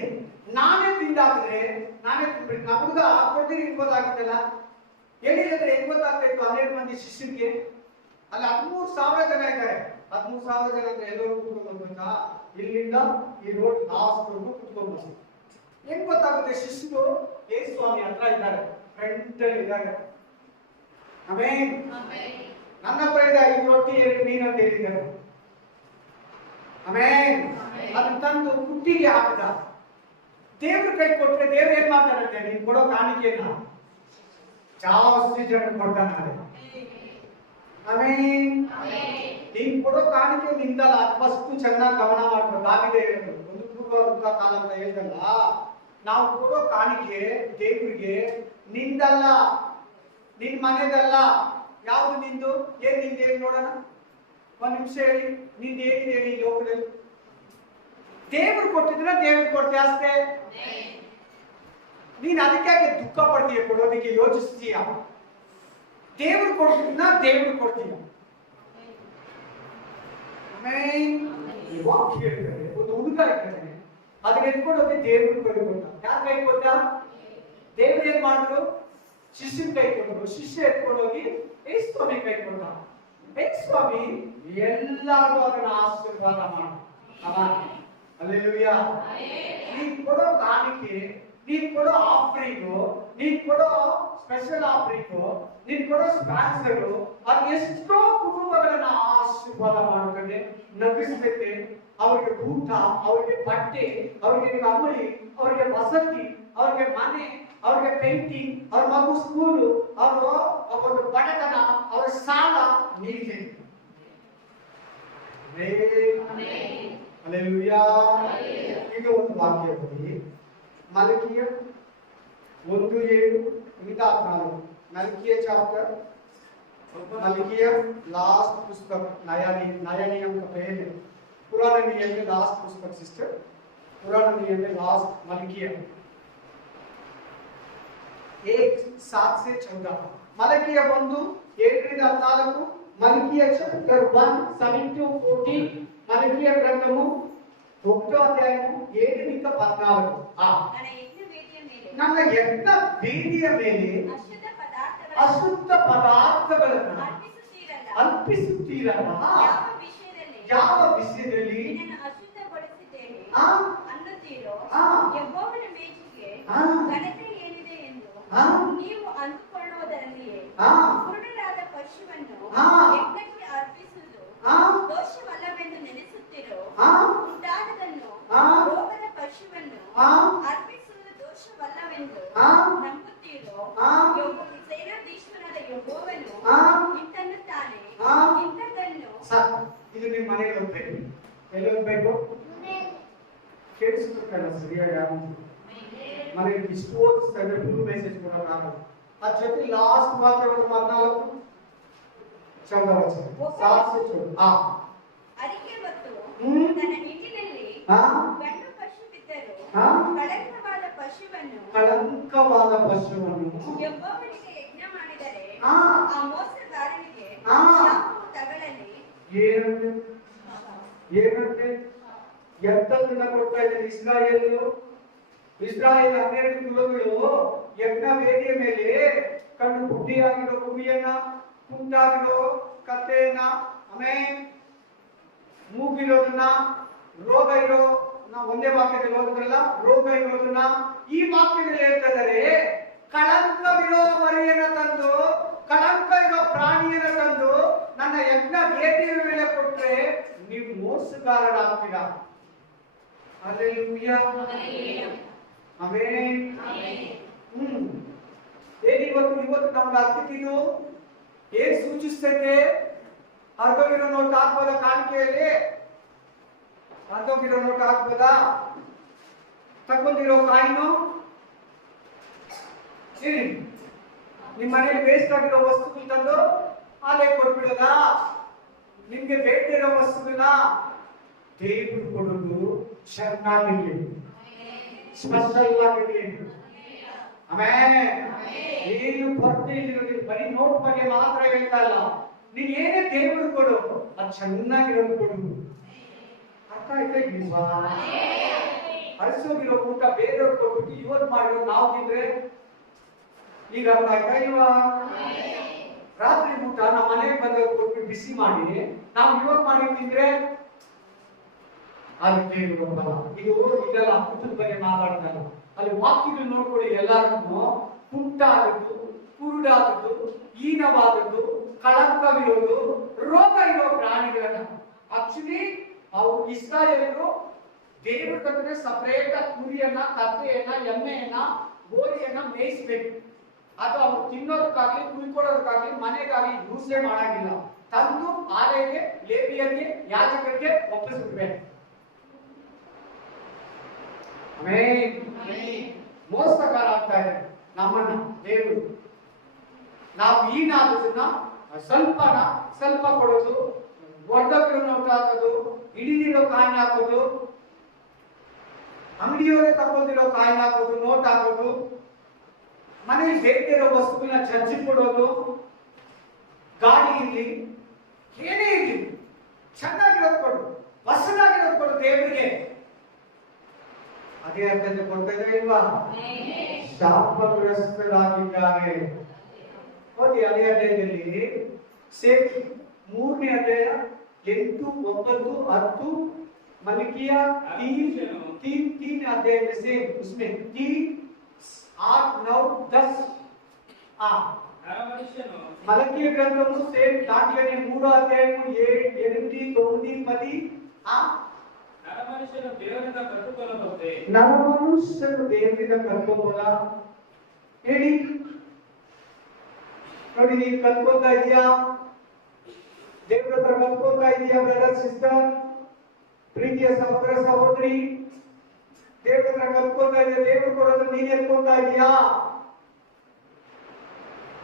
ನಾನೇ ತಿಂದಾಕಿದ್ರೆ ನಾನೇ ತಿನ್ಬಿಟ್ಟು ನಾ ಹುಡುಗ ಕೊಡ್ತೀನಿ ಇರ್ಬೋದಾಗಿತ್ತಲ್ಲ, ಹೇಳಿದ್ರೆ ಹೆಂಗ್ ಗೊತ್ತಾಗ್ತಾ ಇತ್ತು 12 ಮಂದಿ ಶಿಷ್ಯರಿಗೆ? ಅಲ್ಲಿ 13,000 ಜನ ಇದ್ದಾರೆ. 13,000 ಜನ ಅಂದ್ರೆ ಎಲ್ಲರೂ ಕೂತ್ಕೊಂಡು ಗೊತ್ತಾ? ಇಲ್ಲಿಂದ ಈ ರೋಡ್ ಲಾಸ್ಟ್ ವರೆಗೂ ಕೂತ್ಕೊಂಡು ಹೆಂಗ್ ಗೊತ್ತಾಗುತ್ತೆ? ಶಿಷ್ಯರು ಯೇಸು ಸ್ವಾಮಿ ಹತ್ರ ಇದ್ದಾರೆ, ಫ್ರಂಟ್ ಅಲ್ಲಿ ಇದ್ದಾರೆ. ಆಮೆನ್. ನನ್ನ ಹತ್ರ ಇದೆ 5 ರೊಟ್ಟಿ 2 ಮೀನು ಅಂತ ಹೇಳಿದ್ದಾರೆ. ಆಮೆನ್. ಅದನ್ನ ತಂದು ಕುಟ್ಟಿಗೆ ಹಾಕಿದ. ದೇವ್ರ ಕೈ ಕೊಟ್ರೆ ದೇವ್ರ ಏನ್ ಮಾಡ್ತಾರಂತೆ? ನೀನ್ ಕೊಡೋ ಕಾಣಿಕೆಯನ್ನ ಜಾಸ್ತಿ ಜನ ಕೊಡ್ತಾನೆ. ಆಮೆನ್. ನೀನ್ ಕೊಡೋ ಕಾಣಿಕೆ ನಿಂದಲ್ಲ, ಫಸ್ಟ್ ಚೆನ್ನಾಗಿ ಗಮನ ಮಾಡ್ಕೊಬೇಕಾಗಿದೆ. ಒಂದು ಪೂರ್ವ ಕಾಲ ಅಂತ ಹೇಳ್ದಲ್ಲ, ನಾವು ಕೊಡೋ ಕಾಣಿಕೆ ದೇವರಿಗೆ ನಿಂದಲ್ಲ, ನಿನ್ ಮನೆದಲ್ಲ. ಯಾವುದು ನಿಂದು? ಏನ್ ನಿಂದ? ಏನ್ ನೋಡೋಣ, ಒಂದ್ ನಿಮಿಷ ಹೇಳಿ, ನಿಂದ ಏನಿದೆ ಹೇಳಿ ಈ ಲೋಕದಲ್ಲಿ? ದೇವ್ರು ಕೊಟ್ಟಿದ್ರೆ ದೇವ್ರು ಕೊಡ್ತೀಯ ಅಷ್ಟೇ. ನೀನ್ ಅದಕ್ಕೆ ದುಃಖ ಪಡ್ತೀಯ, ಕೊಡೋದಕ್ಕೆ ಯೋಚಿಸ್ತೀಯ. ದೇವ್ರು ಕೊಡ್ತಿದ್ನ ದೇವ್ರು ಕೊಡ್ತೀಯ. ಒಂದು ಹುಡುಗ ಇರ್ತಾನೆ, ಅದನ್ನ ಎತ್ಕೊಂಡು ಹೋಗಿ ದೇವ್ರ ಕೈ ಕೊಟ್ಟ. ಯಾರ ಕೈ ಕೊಟ್ಟ? ದೇವ್ರು ಏನ್ ಮಾಡಿದ್ರು? ಶಿಷ್ಯನ ಕೈ ಕೊಟ್ಟರು. ಶಿಷ್ಯ ಎತ್ಕೊಂಡು ಹೋಗಿ ಯೇಸು ಸ್ವಾಮಿ ಕೈ ಕೊಟ್ಟ. ಯೇಸು ಸ್ವಾಮಿ ಎಲ್ಲರಿಗೂ ಅದನ್ನ ಆಶೀರ್ವಾದ ಮಾಡ. ಹಲ್ಲೆಲೂಯಾ. ನೀನ್ ಕೊಡೋ ಕಾಣಿಕೆ, ನೀನ್ ಕೊಡೋ ಆಫರಿಂಗು, ನೀನ್ ಕೊಡೋ ಸ್ಪೆಷಲ್ ಆಫರಿಂಗು, ನೀನ್ ಕೊಡೋ ಸ್ಪಾನ್ಸರು, ಅದು ಎಷ್ಟೋ ಕುಟುಂಬಗಳನ್ನ ಆಶೀರ್ವಾದ ಮಾಡುತ್ತದೆ, ನಗಿಸ್ತೈತೆ. ಅವ್ರಿಗೆ ಊಟ, ಅವ್ರಿಗೆ ಬಟ್ಟೆ, ಅವ್ರಿಗೆ ಅಂಗಡಿ, ಅವ್ರಿಗೆ ವಸತಿ, ಅವ್ರಿಗೆ ಮನೆ, ಅವ್ರಿಗೆ ಪೇಂಟಿಂಗ್, ಅವ್ರ ಮಗು ಸ್ಕೂಲು, ಅವರು ಅವ್ರ ಬಡತನ, ಅವ್ರ ಸಾಲ ನೀಡಿದೆ. ಹಲ್ಲೆಲೂಯಾ. ಈಗ ಒಂದು ವಾಕ್ಯ ಬನ್ನಿ, ಮಲ್ಕಿಯ 1:7 ಇಂದ 14. मलकिया चैप्टर, मलकिया लास्ट पुस्तक, नया नियम का पहले, पुराने नियम में लास्ट पुस्तक सिस्टर, पुराने नियम में लास्ट मलकिया 1:7 से 14. मलकिया 1:7-14, मलकिया चैप्टर 1:7-14, मलकिया ग्रंथము 1వ అధ్యాయము 7-14. ನನ್ನ ಯಜ್ಞ ವೇದಿಯ ಮೇಲೆ ಅಶುದ್ಧ ಪದಾರ್ಥಗಳನ್ನು ಅರ್ಪಿಸುತ್ತೀರಲ್ಲ, ಯಾವ ವಿಷಯದಲ್ಲಿ ನೀವು ಅಂದುಕೊಳ್ಳುವುದರಲ್ಲಿಯೇ ಕುರುಡರಾದ ಪಶುವನ್ನು ಯಜ್ಞಕ್ಕೆ ಅರ್ಪಿಸುವುದು ದೋಷವಲ್ಲವೆಂದು ನೆನೆಸುತ್ತೀರೋ? ಉಂಟಾದದನ್ನು ರೋಗದ ಪಶುವನ್ನು ಅರ್ಪಿಸುವುದು ದೋಷವಲ್ಲವೆಂದು ನಂಬುತ್ತೀರೋ? ಸೇನಾಧೀಶ್ವರನಾದ ಯೆಹೋವನು ಇಂತನ್ನುತ್ತಾನೆ, ಇಂಥದ್ದನ್ನು ಇದು ನಿಮ್ಮ ಮನೆಗೆ ಹೋಗ್ಬೇಕು. ಎಲ್ಲಿ ಹೋಗ್ಬೇಕು? ಕೇಳಿಸ್ಬೇಕಲ್ಲ ಸರಿಯಾಗಿ. ಮನೆಗೆ ಇಷ್ಟು ಓದಿಸ್ತಾರೆ, ಫುಲ್ ಮೆಸೇಜ್ ಕೊಡೋಕ್ಕಾಗಲ್ಲ. ಅದ್ರ ಜೊತೆ ಲಾಸ್ಟ್ ವಾಕ್ಯ 14 ಅದಕ್ಕೆ ಮತ್ತು ತನ್ನ ಹಿಂಡಿನಲ್ಲಿ ಗಂಡು ಪಶು ಬಿದ್ದರೂ ಕಳಂಕವಾದ ಪಶುವನ್ನು ಯೆಹೋವನಿಗೆ ಯಜ್ಞ ಮಾಡಿದರೆ ಆ ಮೋಸಗಾರನಿಗೆ ಶಾಪವು ತಗಲಲಿ. ಏನಂತೆ ಎಂತದನ್ನ ಕೊಡ್ತಾ ಇದ್ದಾರೆ ಇಸ್ರಾಯೇಲ್ 12 ಕುಲಗಳು ಯಜ್ಞ ವೇದಿಯ ಮೇಲೆ ಕಣ್ಣು ಗುಡ್ಡಿಯಾಗಿರೋ ಕುರಿಯನ್ನ, ಕುಂಟಾಗಿರೋ ಕತ್ತೆಯನ್ನ, ಆಮೇಲೆ ಮೂಗಿರೋದನ್ನ, ರೋಗ ಇರೋ, ನಾವು ಒಂದೇ ವಾಕ್ಯದಲ್ಲಿ ಓದಿದ್ರಲ್ಲ, ರೋಗ ಇರೋದನ್ನ ಈ ವಾಕ್ಯದಲ್ಲಿ ಹೇಳ್ತಾ ಇದ್ದಾರೆ. ಕಳಂಕವಿರೋ ಮರಿಯನ್ನ ತಂದು, ಕಳಂಕ ಇರೋ ಪ್ರಾಣಿಯನ್ನ ತಂದು ನನ್ನ ಯಜ್ಞ ವೇದಿಯ ಮೇಲೆ ಕೊಟ್ರೆ ನೀವು ಮೋಸಗಾರರಾಗ್ತೀರಾ. Hallelujah, amen. ಇವತ್ತು ನಮ್ಗೆ ಅರ್ಥಕ್ಕಿದು ಏನ್ ಸೂಚಿಸ್ತೈತೆ? ಅರ್ಧೋಗಿರೋ ನೋಟ್ ಹಾಕ್ಬೋದ? ಕಾಣಿಕೆಯಲ್ಲಿ ಅರ್ಧೋಗಿರೋ ನೋಟ್ ಹಾಕ್ಬೋದಾ? ತಗೊಂಡಿರೋ ಕಾಯಿನು ಇರಿ, ನಿಮ್ಮ ಮನೇಲಿ ವೇಸ್ಟ್ ಆಗಿರೋ ವಸ್ತುಗಳು ತಂದು ಆಲೆ ಕೊಟ್ಬಿಡೋದಾ? ನಿಮ್ಗೆ ಬೇಕಿರೋ ವಸ್ತುಗಳನ್ನ ದೇವರು ಕೊಡೋದು ಚೆನ್ನಾಗಿರ್ಲಿ, ಸ್ಪೆಷಲ್ ಆಗಿರ್ಲಿ. ಆಮೇಲೆ ಏನು ಕೊರತೆ ಇರೋದು, ಬರೀ ನೋಟ್ ಬಗ್ಗೆ ಮಾತ್ರ ಹೇಳ್ತಾ ಇಲ್ಲ. ನೀನ್ ಏನೇ ದೇವರು ಕೊಡು, ಅದು ಚೆನ್ನಾಗಿರೋದು ಕೊಡು. ಅರ್ಥ ಆಯ್ತಾ ಇಲ್ವಾ? ಹರಿಸೋಗಿರೋ ಊಟ ಬೇರೆಯವ್ರು ಕೊಟ್ಬಿಟ್ಟು ಇವತ್ತು ಮಾಡಿರೋ ನಾವು ತಿಂದ್ರೆ ಈಗ ಅರ್ಥ ಆಯ್ತಾ ಇಲ್ವಾ? ರಾತ್ರಿ ಊಟ ನಮ್ಮ ಮನೆಗೆ ಬಂದವ್ರು ಕೊಟ್ಬಿಟ್ಟು ಬಿಸಿ ಮಾಡಿ ನಾವು ಇವತ್ತು ಮಾಡಿ ತಿಂದ್ರೆ ಅದಕ್ಕೆ ಇದು ಇದೆಲ್ಲ ಊಟದ ಬಗ್ಗೆ ಮಾತಾಡ್ತಾರೆ. ಅಲ್ಲಿ ವಾಕ್ಯಗಳು ನೋಡ್ಕೊಳ್ಳಿ. ಎಲ್ಲರಿಗೂ ಕುಂಟಾದದ್ದು, ಕುರುಡಾದದ್ದು, ಹೀನವಾದದ್ದು, ಕಳಂಕವಿರೋದು, ರೋಗ ಇರೋ ಪ್ರಾಣಿಗಳನ್ನ ಆಕ್ಚುಲಿ ಅವು ಇಸ್ರಾಯೇಲರು ದೇವರಿಗೆ ಸಪರೇಟ್ ಕುರಿಯನ್ನ, ಕತ್ತೆಯನ್ನ, ಎಮ್ಮೆಯನ್ನ, ಗೋರಿಯನ್ನ ಮೇಯಿಸ್ಬೇಕು. ಅದು ಅವ್ರು ತಿನ್ನೋದಕ್ಕಾಗ್ಲಿ, ಕುಯ್ಕೊಳ್ಳೋದಕ್ಕಾಗ್ಲಿ, ಮನೆಗಾಗ್ಲಿ ಯೂಸೇ ಮಾಡಾಗಿಲ್ಲ. ತಂದು ಆಲಯಕ್ಕೆ, ಲೇವಿಯರಿಗೆ, ಯಾಜಕರಿಗೆ ಒಪ್ಪಿಸ್ಬಿಡ್ಬೇಕು. ಮೋಸಗಾರ ಆಗ್ತಾ ಇದೆ ನಮ್ಮನ್ನ ದೇವರು. ನಾವು ಈನಾದನ್ನ ಸ್ವಲ್ಪ ಕೊಡೋದು, ಒಡ್ಡೋಗಿರೋ ನೋಟ್ ಹಾಕೋದು, ಹಿಡಿದಿರೋ ಕಾಯಿನ್ ಹಾಕೋದು, ಅಂಗಡಿಯವರೇ ತಗೊಂಡಿರೋ ಕಾಯಿನ್ ಹಾಕೋದು, ನೋಟ್ ಹಾಕೋದು, ಮನೆಯಲ್ಲಿ ಬೇಕಿರೋ ವಸ್ತುಗಳನ್ನ ಚರ್ಚಿ ಕೊಡೋದು, ಗಾಡಿ ಇರ್ಲಿ, ಏನೇ ಇರ್ಲಿ ಚೆನ್ನಾಗಿರೋದು ಕೊಡು, ಹೊಸದಾಗಿರೋದು ಕೊಡು ದೇವರಿಗೆ. ಅದೇ ಅರ್ಥಕ್ಕೆ ಕೊಡ್ತಾ ಇದ್ರೆ ಇಲ್ವಾ? ಶಾಪಗ್ರಸ್ತರಾಗಿದ್ದಾರೆ. ಓದಿ ಅದೇ ಅಧ್ಯಾಯದಲ್ಲಿ ಸೇಮ್ 3ನೇ ಅಧ್ಯಾಯ 8, 9, 10 मलकिया 3 अध्याय में से उसमें 3, 8, 9, 10 మలకీయ గ్రంథము సేమ్ దాంట్లోనే 3వ అధ్యాయము 7, 8, 9, 10 ನರಮನುಷ್ಯನು ದೇವರಿಂದ ಕತ್ತುಕೊಳ್ಳಬಹುದೇ? ನರಮನುಷ್ಯನು ದೇವರಿಂದ ಕತ್ತುಕೊಳ್ಳ ಹೇಳಿ ನೋಡಿ. ನೀನು ಕತ್ಕೊಳ್ತಾ ಇದೀಯಾ? ದೇವರ ಹತ್ರ ಕತ್ಕೊಳ್ತಾ ಇದೀಯಾ? ಬ್ರದರ್, ಸಿಸ್ಟರ್, ಪ್ರೀತಿಯ ಸಹೋದರ ಸಹೋದರಿ, ದೇವರ ಹತ್ರ ಕತ್ಕೊಳ್ತಾ ಇದೆಯಾ? ದೇವರು ಕೊಡೋದು ನೀನು ಎತ್ಕೊಳ್ತಾ ಇದೀಯಾ?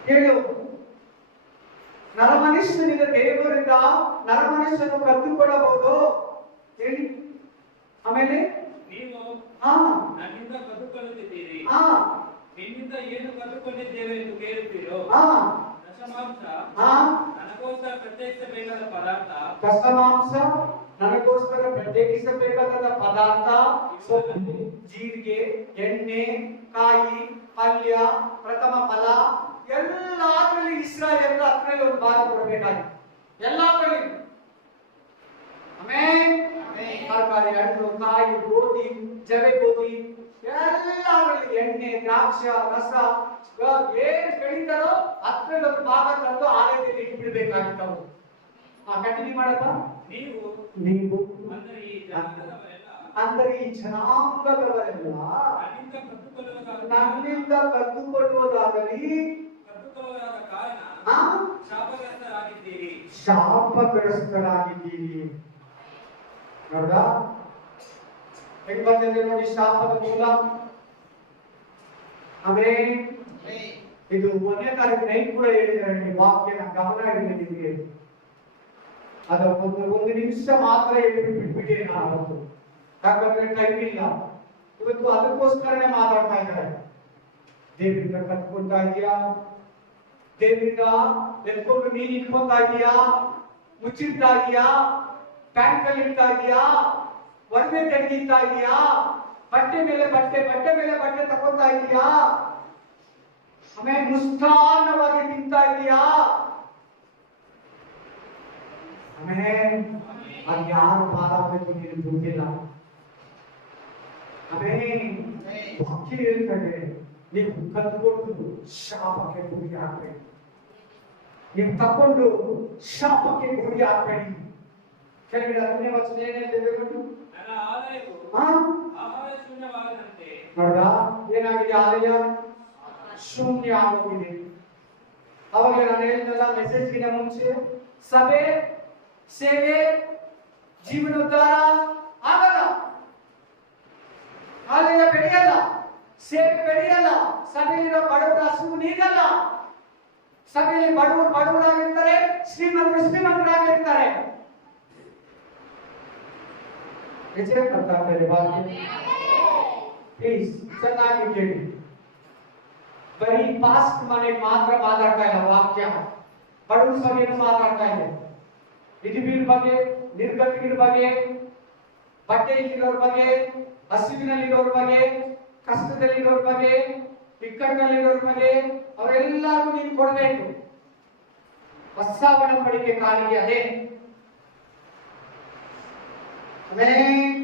ಹೇಳು. ನರಮನುಷ್ಯನಿಗೆ ದೇವರಿಂದ ನರಮನುಷ್ಯನು ಕತ್ತುಕೊಳ್ಳಬಹುದು ಹೇಳಿ. ಆಮೇಲೆ ನೀವು ನನ್ನಿಂದ ಕದ್ದುಕೊಳ್ಳುತ್ತಿದ್ದೀರಿ, ನಿನ್ನಿಂದ ಏನು ಕದ್ದುಕೊಂಡಿದ್ದೇವೆ ಎಂದು ಕೇಳುತ್ತೀರೋ? ದಶಮಾಂಶ ನನಗೋಸ್ಕರ ಪ್ರತ್ಯೇಕಿಸಬೇಕಾದ ಪದಾರ್ಥ, ದಶಮಾಂಶ ನನಗೋಸ್ಕರ ಪ್ರತ್ಯೇಕಿಸಬೇಕಾದ ಪದಾರ್ಥ, ಸೊಪ್ಪು, ಜೀರಿಗೆ, ಎಣ್ಣೆ, ಕಾಯಿ, ಪಲ್ಯ, ಪ್ರಥಮ ಫಲ, ಎಲ್ಲಾದ್ರಲ್ಲಿ ಇಸ್ರಾಯೇಲ್ ಹತ್ರದಲ್ಲಿ ಒಂದು ಭಾಗ ಕೊಡಬೇಕಾಗಿತ್ತು. ಎಲ್ಲಾದ್ರಲ್ಲಿ ಆಮೇಲೆ ತರಕಾರಿ, ಹಣ್ಣು, ಕಾಯಿ, ಗೋಧಿ, ಜವೆ ಗೋಧಿ, ಎಲ್ಲಾದ್ರಲ್ಲಿ ಎಣ್ಣೆ, ದ್ರಾಕ್ಷ ರಸ ಏನ್ ಬೆಳೀತಾರೋ ಹತ್ರಲ್ಲಿ ಒಂದು ಭಾಗ ತಂದು ಆಲಯದಲ್ಲಿ ಇಟ್ಬಿಡ್ಬೇಕಾಗಿತ್ತು. ಕಂಟಿನ್ಯೂ ಮಾಡಪ್ಪ. ನೀವು ಅಂದರೆ ಈ ಜನಾಂಗದವರೆಲ್ಲ ನನ್ನಿಂದ ಕದ್ದುಕೊಳ್ಳುವುದಾಗಲಿ ಶಾಪಗ್ರಸ್ತರಾಗಿದ್ದೀರಿ. ನೋಡ್ದ ಹೆಂಗ್ ಬಂದಿದೆ ನೋಡಿ ಶಾಪದ ಮೂಲ. ಆಮೇಲೆ ಇದು 1ನೇ ತಾರೀಕು ನೈಟ್ ಕೂಡ ಹೇಳಿದ್ದಾರೆ. ವಾಕ್ಯನ ಗಮನ ಇರಲಿ ನಿಮಗೆ. ಅದ ಒಂದು ನಿಮಿಷ ಮಾತ್ರ ಬಿಟ್ಬಿಟ್ಟೆ ನಾನು ಅವತ್ತು, ಯಾಕಂದ್ರೆ ಟೈಮ್ ಇಲ್ಲ ಇವತ್ತು. ಅದಕ್ಕೋಸ್ಕರನೇ ಮಾತಾಡ್ತಾ ಇದ್ದಾರೆ. ದೇವರಿಂದ ಕತ್ಕೊಳ್ತಾ ಇದೀಯಾ? ದೇವರಿಂದ ಎತ್ಕೊಂಡು ನೀನ್ ಇಟ್ಕೊತಾ ಇದೀಯಾ? ಮುಚ್ಚಿಡ್ತಾ ಇದೀಯಾ? ಬ್ಯಾಂಕ್ ಅಲ್ಲಿ ಇಡ್ತಾ ಇದೀಯಾ? ಒಡವೆ ತೆಗೆದಿತ್ತಾ ಇದೀಯಾ? ಬಟ್ಟೆ ಮೇಲೆ ಬಟ್ಟೆ ತಗೊಳ್ತಾ ಇದೀಯಾ? ಆಮೇಲೆ ಮುಷ್ಟಾನ್ನವಾಗಿ ತಿಂತಾ ಇದೀಯಾ? ಆಮೇನ್. ಅದು ಯಾರು ಪಾಲಾಗಬೇಕು ನೀನು ಗೊತ್ತಿಲ್ಲ. ಆಮೇನ್. ವಾಕ್ಯ ಹೇಳ್ತಾರೆ, ನೀವು ಕದ್ಕೊಂಡು ಶಾಪಕ್ಕೆ ಗುರಿ ಆಗ್ಬೇಡಿ. ನೀವು ತಕೊಂಡು ಶಾಪಕ್ಕೆ ಗುರಿ ಆಗ್ಬೇಡಿ. ಕೆಳಗಡೆ 10ನೇ ವಚನ ಏನ್ ಹೇಳ್ತದೆ ಗೊತ್ತು? ನನ್ನ ಆಲಯವು ಆಹಾರ ಶೂನ್ಯವಾಗದಂತೆ. ನೋಡ್ರಾ ಏನಾಗಿದೆ? ಆಲಯ ಶೂನ್ಯ ಆಗೋಗಿದೆ. ಅವಾಗ ನಾನು ಹೇಳಿದ್ನಲ್ಲ ಮೆಸೇಜ್ಗಿನ ಮುಂಚೆ, ಸಭೆ ಸೇವೆ ಜೀವನೋದ್ಧಾರ ಆಗಲ್ಲ, ಆಲಯ ಬೆಳೆಯಲ್ಲ, ಸೇವೆ ಬೆಳೆಯಲ್ಲ, ಸಭೆಯಲ್ಲಿರೋ ಬಡವರ ಹಸಿವು ನೀಗಲ್ಲ. ಸಭೆಯಲ್ಲಿ ಬಡವರಾಗಿರ್ತಾರೆ, ಶ್ರೀಮಂತರಾಗಿರ್ತಾರೆ. ಪ್ಲೀಸ್ ಚೆನ್ನಾಗಿ ಕೇಳಿ. ಬರೀ ಪಾಸ್ಟ್ ಮನೆಗೆ ಮಾತ್ರ ಮಾತಾಡ್ತಾ ಇಲ್ಲ ವಾಕ್ಯ, ಬಡವರ ಬಗ್ಗೆನೂ ಮಾತಾಡ್ತಾ ಇದೆ. ವಿಧಿಬೀರ್ ಬಗ್ಗೆ, ನಿರ್ಗತಿಕರ ಬಗ್ಗೆ, ಬಟ್ಟೆ ಇಲ್ಲಿರೋರ ಬಗ್ಗೆ, ಹಸಿವಿನಲ್ಲಿರೋರ ಬಗ್ಗೆ, ಕಷ್ಟದಲ್ಲಿರೋರ ಬಗ್ಗೆ, ಇಕ್ಕಟ್ಟಿನಲ್ಲಿರೋರ ಬಗ್ಗೆ, ಅವರೆಲ್ಲರಿಗೂ ನೀನು ಕೊಡಬೇಕು. ಹೊಸ ಒಡಂಬಡಿಕೆ ಕಾಣಿಕೆ ಅದೇ. Amen.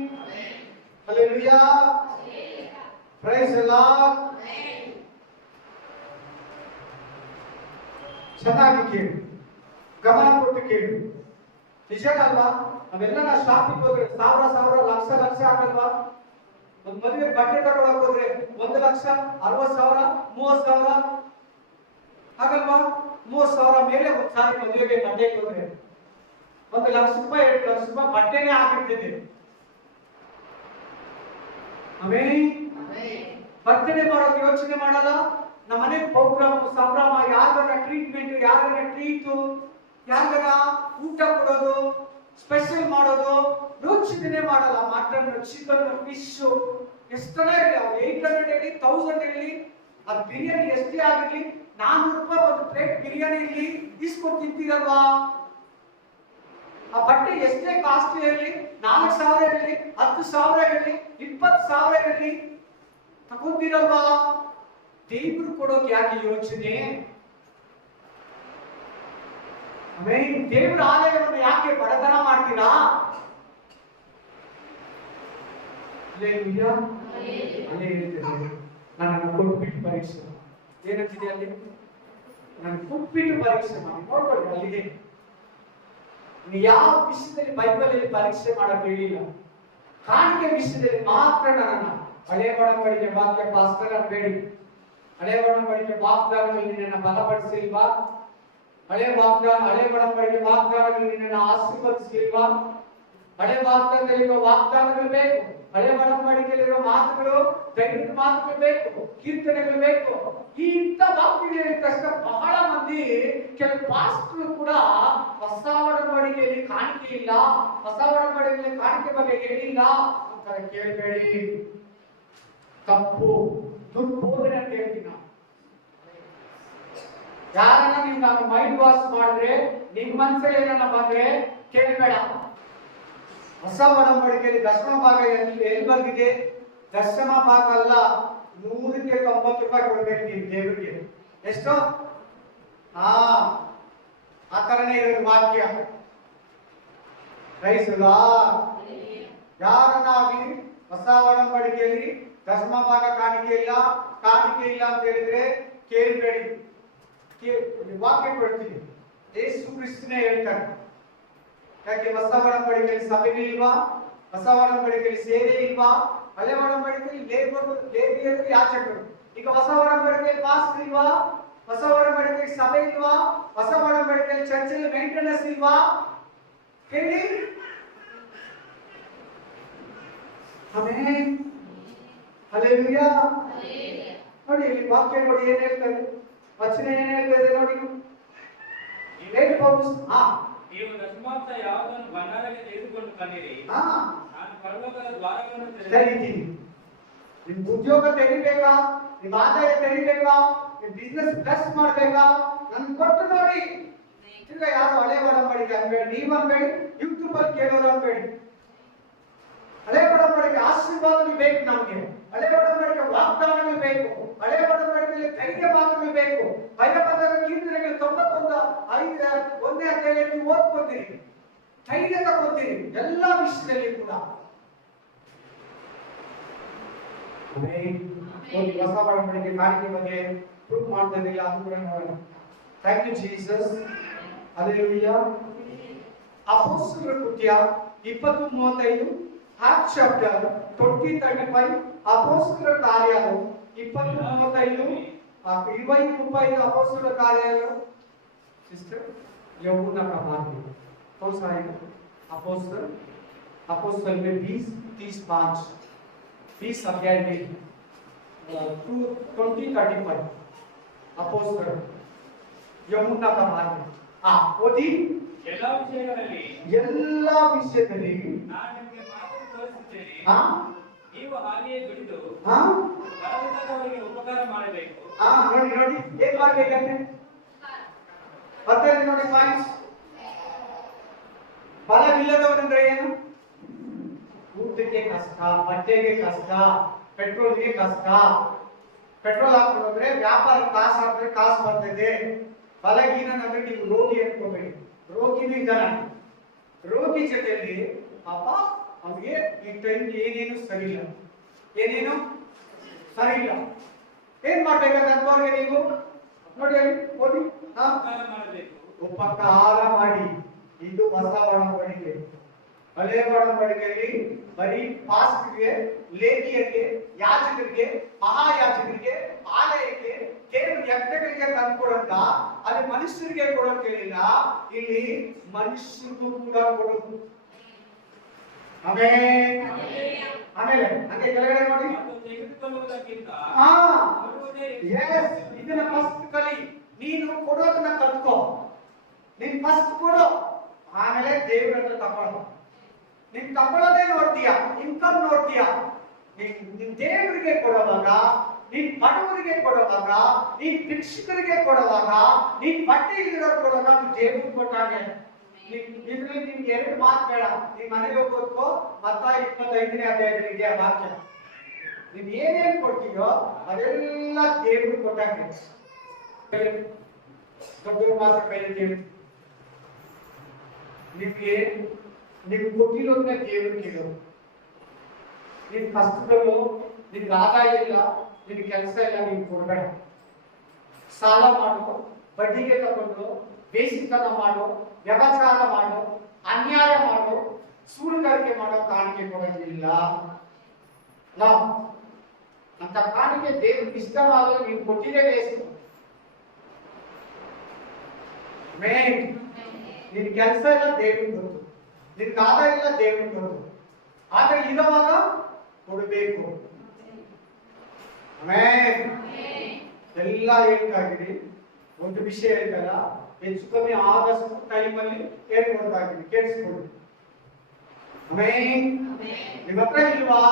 Hallelujah. Praise the Lord. ಚೆನ್ನಾಗಿ ಕೇಳು, ಗಮನ ಕೊಟ್ಟು ಕೇಳು. ನಿಜ ಅಲ್ವಾ? ನಾವೆಲ್ಲ ಶಾಪಿಂಗ್ ಹೋದ್ರೆ ಸಾವಿರ ಲಕ್ಷ ಆಗಲ್ವಾ? ಒಂದು ಮದುವೆ ಬಟ್ಟೆ ತಗೊಳಕ್ ಹೋದ್ರೆ 1,60,000, 60,000, 30,000 ಆಗಲ್ವಾ? 30,000 ಮೇಲೆ ಒಂದು ಸಾರಿ ಮದುವೆಗೆ ಬಟ್ಟೆ ಹೋದ್ರೆ ₹1,00,000, ₹2,00,000 ಬಟ್ಟೆನೇ ಆಗಿರ್ತದೆ. ಆಮೇಲೆ ಬರ್ತಡೇ ಮಾಡೋದು ಯೋಚನೆ ಮಾಡಲ್ಲ. ನಮ್ಮನೆ ಪ್ರೋಗ್ರಾಮ್ ಸಂಭ್ರಮ, ಯಾರ ಟ್ರೀಟ್ಮೆಂಟ್, ಯಾರ ಟ್ರೀಟು, ಯಾರ ಊಟ ಕೊಡೋದು, ಸ್ಪೆಷಲ್ ಮಾಡೋದು ಯೋಚನೆ ಮಾಡಲ್ಲ. ಮಟನ್, ಚಿಕನ್, ಫಿಶ್ ಎಷ್ಟರ ಇರಲಿ, $800 ಇರಲಿ, $1000 ಇರಲಿ, ಅದು ಬಿರಿಯಾನಿ ಎಷ್ಟೇ ಆಗಿರ್ಲಿ, ₹400 ಒಂದು ಪ್ಲೇಟ್ ಬಿರಿಯಾನಿ ಇರಲಿ, ಇಸ್ಕೊಂಡು ತಿಂತೀರಲ್ವಾ? ಆ ಬಟ್ಟೆ ಎಷ್ಟೇ ಕಾಸ್ಟ್ಲಿ ಇರಲಿ, 4,000 ಇರಲಿ, 10,000 ಇರಲಿ, 20,000 ಇರಲಿ, ತಗೊಂತೀರಲ್ವಾ? ದೇವರು ಕೊಡೋಕೆ ಯಾಕೆ ಯೋಚನೆ? ಆಮೇಲೆ ದೇವರ ಆಲಯವನ್ನು ಯಾಕೆ ಬಡತನ ಮಾಡ್ತೀರಾ? ಅಲ್ಲೇ ಹೇಳ್ತೇನೆ, ನನ್ನನ್ನು ಕೊಟ್ಬಿಟ್ಟು ಪರೀಕ್ಷೆ ಏನಂತಿದೆ ಅಲ್ಲಿ, ನಾನು ಕೊಟ್ಬಿಟ್ಟು ಪರೀಕ್ಷೆ ಮಾಡಿ ನೋಡ್ಕೊಳ್ಳಿ. ಅಲ್ಲಿದೆ ಯಾವ ವಿಷಯದಲ್ಲಿ ಬೈಬಲಲ್ಲಿ ಪರೀಕ್ಷೆ ಮಾಡಕ್ ಹೇಳಿಲ್ಲ. ಕಾಣಿಕೆ ವಿಷಯದಲ್ಲಿ ಮಾತ್ರ ನನ್ನ ಹಳೆ ಒಡಂಬಡಿಕೆ ವಾಕ್ಯ ಪಾಸ್ಟರ್ ಅನ್ಬೇಡಿ. ಹಳೆ ಒಡಂಬಡಿಕೆ ವಾಗ್ದಾನದಲ್ಲಿ ನಿನ್ನನ್ನು ಬಲಪಡಿಸಿಲ್ವಾ? ಹಳೆ ಒಡಂಬಡಿಕೆ ವಾಗ್ದಾನಗಳು ನಿನ್ನನ್ನು ಆಶೀರ್ವದಿಸಿಲ್ವಾ? ಹಳೆ ವಾಗ್ದಾನದಲ್ಲಿರುವ ವಾಗ್ದಾನಗಳು ಬೇಕು. ಹಳೆ ಒಡಂಬಡಿಕೆಯಲ್ಲಿರುವ ಮಾತುಗಳು, ದೈವಿಕ ಮಾತುಗಳು ಬೇಕು, ಕೀರ್ತನೆಗಳು ಬೇಕು. ಈ ಇಂಥ ವಾಕ್ಯಗಳಿದ ತಕ್ಷಣ ಬಹಳ ಮಂದಿ, ಕೆಲವು ಪಾಸ್ಟರ್ಗಳು ಕೂಡ ಹೊಸ ಒಡಂಬಡಿಕೆಯಲ್ಲಿ ಕಾಣಿಕೆ ಇಲ್ಲ, ಹೊಸ ಒಡಂಬಡಿಕೆಯಲ್ಲಿ ಕಾಣಿಕೆ ಬಗ್ಗೆ ಹೇಳಿಲ್ಲ ಅಂತ ಕೇಳಬೇಡಿ. ತಪ್ಪು, ದುರ್ಬೋಧನೆ ಅಂತ ಹೇಳ್ತೀನಿ ನಾನು. ಯಾರನ್ನ ನೀವು ನಾನು ಮೈಂಡ್ ವಾಶ್ ಮಾಡಿದ್ರೆ, ನಿಮ್ ಮನಸ್ಸಲ್ಲಿ ಏನನ್ನ ಬಂದ್ರೆ ಕೇಳಬೇಡ. ಹೊಸ ಒಡಂಬಡಿಕೆಯಲ್ಲಿ ದಶಮ ಭಾಗ ಎಲ್ಲಿ ಬಂದಿದೆ? ದಶಮ ಭಾಗ ಅಲ್ಲ, 100ಕ್ಕೆ 90 ರೂಪಾಯಿ ಕೊಡ್ಬೇಕು ನೀವು ದೇವರಿಗೆ. ಎಷ್ಟು? ಆ ತರನೇ ಇರೋದು ವಾಕ್ಯ. ಯಾರನ್ನಾಗಿ ಹೊಸ ಒಡಂಬಡಿಕೆಯಲ್ಲಿ ದಶಮ ಭಾಗ ಕಾಣಿಕೆ ಇಲ್ಲ ಅಂತ ಹೇಳಿದ್ರೆ ಕೇಳಬೇಡಿ. ವಾಕ್ಯ ಕೊಡ್ತೀವಿ, ಯೇಸು ಕ್ರಿಸ್ತನೇ ಹೇಳ್ತಾರೆ. ಯಾಕೆ? ಹೊಸ ಒಡಂಬಡಿಕೆಯಲ್ಲಿ ಸಭೆ ಇಲ್ವಾ? ಹೊಸ ಒಡಂಬಡಿಕೆಯಲ್ಲಿ ಸೇವೆ ಇಲ್ವಾ? ಹಳೆ ಒಡಂಬಡಿಕೆಯಲ್ಲಿ ಲೇವಿಯರು, ಯಾಚಕರು. ಈಗ ಹೊಸ ಒಡಂಬಡಿಕೆಯಲ್ಲಿ ಪಾಸ್ಟರ್ ಇಲ್ವಾ? ಹೊಸ ಒಡಂಬಡಿಕೆಯಲ್ಲಿ ಸಭೆ ಇಲ್ವಾ? ಹೊಸ ಒಡಂಬಡಿಕೆಯಲ್ಲಿ ಚರ್ಚಲ್ಲಿ ಮೇಂಟೆನೆನ್ಸ್ ಇಲ್ವಾ? ಹೇಳಿ. ಆಮೆನ್. ಹಲ್ಲೆಲೂಯಾ. ನೋಡಿ ಇಲ್ಲಿ ವಾಕ್ಯ ನೋಡಿ ಏನ್ ಹೇಳ್ತಾರೆ, ವಚನ ಏನ್ ಹೇಳ್ತಾರೆ ನೋಡಿ. ನೀವು ದಶಮಾಂಶ ಯಾವುದನ್ನು ಭಂಡಾರಕ್ಕೆ ತೆಗೆದುಕೊಂಡು ಬನ್ನಿರಿ, ನಾನು ಪರಲೋಕದ ದ್ವಾರವನ್ನು ತೆರೀತೀನಿ. ನಿಮ್ ಉದ್ಯೋಗ ತೆಗಿಬೇಕಾ? ನಿಮ್ ಆದಾಯ ತೆಗಿಬೇಕಾ? ನಿಮ್ ಬಿಸ್ನೆಸ್ ಪ್ಲಸ್ ಮಾಡ್ಬೇಕಾ? ನನ್ ಕೊಟ್ಟು ನೋಡಿ. ಈಗ ಯಾರು ಹಳೆ ಒಡಂಬಡಿಕೆ ಅನ್ಬೇಡಿ, ನೀವು ಅನ್ಬೇಡಿ, ಯೂಟ್ಯೂಬ್ ಅಲ್ಲಿ ಕೇಳೋರು ಅನ್ಬೇಡಿ. ಹಳೆ ಒಡಂಬಡಿಕೆ ಆಶೀರ್ವಾದಗಳು ಬೇಕು ನಮ್ಗೆ. ಹಳೆ ಒಡಂಬಡಿಕೆ ವಾಗ್ದಾನಗಳು ಬೇಕು. ಹಳೆ ಒಡಂಬಡಿಕೆಯಲ್ಲಿ ಧೈರ್ಯ ಮಾತುಗಳು ಬೇಕು. ಭಯಪದ ಕೀರ್ತನೆಗಳು 91 ಅಧ್ಯಾಯ ನೀವು ಓದ್ಕೊತೀರಿ. ಒಂದು ಹೊಸ ಒಡಂಬಡಿಕೆ ಕಾಣಿಕೆ ಬಗ್ಗೆ ಪ್ರೂಫ್ ಮಾಡ್ತಾ ಇರಲಿಲ್ಲ, ಅದು ಕೂಡ ನೋಡೋಣ. Thank you Jesus. ಹಲ್ಲೆಲೂಯಾ. ಅಪೊಸ್ತಲರ ಕೃತ್ಯ 20:35, ಆಕ್ಟ್ಸ್ ಚಾಪ್ಟರ್ 20:35, ಅಪೊಸ್ತಲರ ಕಾರ್ಯಗಳು 20:35, 20:35 ಅಪೊಸ್ತಲರ ಕಾರ್ಯಗಳು. ಸಿಸ್ಟರ್ यहुन्ना का मार्ग कौन सा है? अपोस्तल में 20:35, 20 अध्याय में 20:35 अपोस्तल यहुन्ना का मार्ग. ओदी ಎಲ್ಲಾ ವಿಷಯದಲ್ಲಿ ನಾನು ನಿಮಗೆ ಮಾರ್ಗ ತೋರಿಸುತ್ತೇನೆ. ಹಾ, ನೀವು ಹಾಗೆಯೇ ದುಡಿದು ಹಾ, ಬಡವರಿಗೆ ಉಪಕಾರ ಮಾಡಬೇಕು. ನೋಡಿ ಏನ್ ಮಾಡ್ಬೇಕಂತೆ ಬರ್ತೇನೆ ನೋಡಿ ಪಾಯಿಂಟ್ಸ್. ಫಲವಿಲ್ಲದವನಂದ್ರೆ ಏನು? ಊಟಕ್ಕೆ ಕಷ್ಟ, ಬಟ್ಟೆಗೆ ಕಷ್ಟ, ಪೆಟ್ರೋಲ್ಗೆ ಕಷ್ಟ. ಪೆಟ್ರೋಲ್ ಹಾಕೋದ್ರೆ ವ್ಯಾಪಾರ ಕಾಸು ಹಾಕಿದ್ರೆ ಕಾಸು ಬರ್ತದೆ. ಫಲಹೀನಂದ್ರೆ ನೀವು ರೋಗಿ ಅನ್ಕೋಬೇಡಿ, ರೋಗಿನೂ ಇದ್ದಾನೆ. ರೋಗಿ ಜೊತೆಯಲ್ಲಿ ಪಾಪ ಅವನಿಗೆ ಈ ಟೈಮ್ ಏನೇನು ಸರಿ ಇಲ್ಲ, ಏನೇನು ಸರಿ ಇಲ್ಲ. ಏನ್ ಮಾಡ್ಬೇಕಂತವ್ರಿಗೆ ನೀವು ನೋಡಿ ಓದಿ. ಉಪಕಾರ ಮಾಡಬೇಕು. ಉಪಕಾರ ಮಾಡಿ. ಇದು ಹೊಸ ಒಡಂಬಡಿಕೆ. ಹಳೆ ಒಡಂಬಡಿಕೆಯಲ್ಲಿ ಬರೀ ಪಾಸ್ಟ್ರಿಗೆ, ಲೇಖಿಯರಿಗೆ, ಯಾಜಕರಿಗೆ, ಮಹಾಯಾಜಕರಿಗೆ, ಆಲಯಕ್ಕೆ, ದೇವರ ಯಜ್ಞಗಳಿಗೆ ತಂದುಕೊಡಂತ ಅಲ್ಲಿ ಮನುಷ್ಯರಿಗೆ ಕೊಡೋದು ಕೇಳಿಲ್ಲ, ಇಲ್ಲಿ ಮನುಷ್ಯರಿಗೂ ಕೂಡ ಕೊಡೋದು. ಆಮೇಲೆ ಹಂಗೆ ಕೆಳಗಡೆ ನೋಡಿ. ಮತ್ತು ತೆಗೆದುಕೊಳ್ಳುವುದಕ್ಕಿಂತ ಎಸ್, ಇದನ್ನ ಫಸ್ಟ್ ಕಲಿ. ನೀನು ಕೊಡೋದನ್ನ ಕಲ್ತ್ಕೋ. ನೀನ್ ಫಸ್ಟ್ ಕೊಡು, ಆಮೇಲೆ ದೇವ್ರ ಹತ್ರ ತಗೊಳ್ಳೋ. ನೀನ್ ತಗೊಳ್ಳೋದೇ ನೋಡ್ತೀಯ, ಇನ್ಕಮ್ ನೋಡ್ತೀಯ. ನೀನ್ ದೇವರಿಗೆ ಕೊಡುವಾಗ, ನೀನ್ ಬಡವರಿಗೆ ಕೊಡುವಾಗ, ನೀನ್ ಭಿಕ್ಷುಕರಿಗೆ ಕೊಡುವಾಗ, ನೀನ್ ಬಟ್ಟೆ ಇರೋರು ಕೊಡುವಾಗ ಅದು ದೇವ್ರಿಗೆ ಕೊಟ್ಟಾಗೆ. ಇದ್ರಲ್ಲಿ ನಿಮ್ಗೆ 2 ಮಾತು ಬೇಡ. ನೀನ್ ಮನೆಗೆ ಹೋಗೋದಕ್ಕೋ ಮತ್ತ 25ನೇ ಅಧ್ಯಾಯದಲ್ಲಿ ಇದೆ ಆ ವಾಕ್ಯ. ನೀನ್ ಏನೇನ್ ಕೊಡ್ತೀಯೋ ಅದೆಲ್ಲ ದೇವ್ರಿಗೆ ಕೊಟ್ಟಾಗೆ. ದೊಡ್ಡ ಮಾತ್ರ ಕೈಯಲ್ಲಿ ನಿಮ್ಗೆ ಕೊಟ್ಟಿರೋದನ್ನ ದೇವ್ರಿಗೆ ಕೇಳೋದು. ನಿನ್ ಕಷ್ಟದಲ್ಲೂ ನಿನ್ಗೆ ಆದಾಯ ಇಲ್ಲ, ನಿನ್ ಕೆಲಸ ಇಲ್ಲ, ನೀನ್ ಕೊಡ್ಬೇಡ. ಸಾಲ ಮಾಡು, ಬಡ್ಡಿಗೆ ತಗೊಂಡು ಬೇಸಿತನ ಮಾಡು, ವ್ಯಭಚಾರ ಮಾಡು, ಅನ್ಯಾಯ ಮಾಡು, ಸುಳ್ಳುಗಾರಿಕೆ ಮಾಡೋ ಕಾಣಿಕೆ ಕೊಡೋದಿಲ್ಲ. ನಾವು ಅಂತ ಕಾಣಿಕೆ ದೇವ್ರಿಗೆ ಇಷ್ಟವಾಗಲು ನೀನು ಕೊಟ್ಟಿದೆ ಬೇಸಿತು. ಮೇನ್ ನಿನ್ ಕೆಲಸ ಇಲ್ಲ ದೇವ್ರಿಗೆ ಗೊತ್ತು, ನಿನ್ಗೆ ಆದಾಯ ಇಲ್ಲ ದೇವ್ರಿಗೆ ಗೊತ್ತು. ಆದ್ರೆ ಇರುವಾಗ ಕೊಡಬೇಕು. ಎಲ್ಲ ಹೇಳ್ತಾ ಇದ್ದೀನಿ. ಒಂದು ವಿಷಯ ಹೇಳ್ತಲ್ಲ, ಹೆಚ್ಚು ಕಮ್ಮಿ ಆದಷ್ಟು ಟೈಮಲ್ಲಿ ಹೇಳ್ಕೊಡ್ತಾ ಇದ್ದೀನಿ, ಕೇಳಿಸ್ಕೊಳ್ಳಿ. ನಿಮ್ಮ ಹತ್ರ ಇಲ್ವಾ?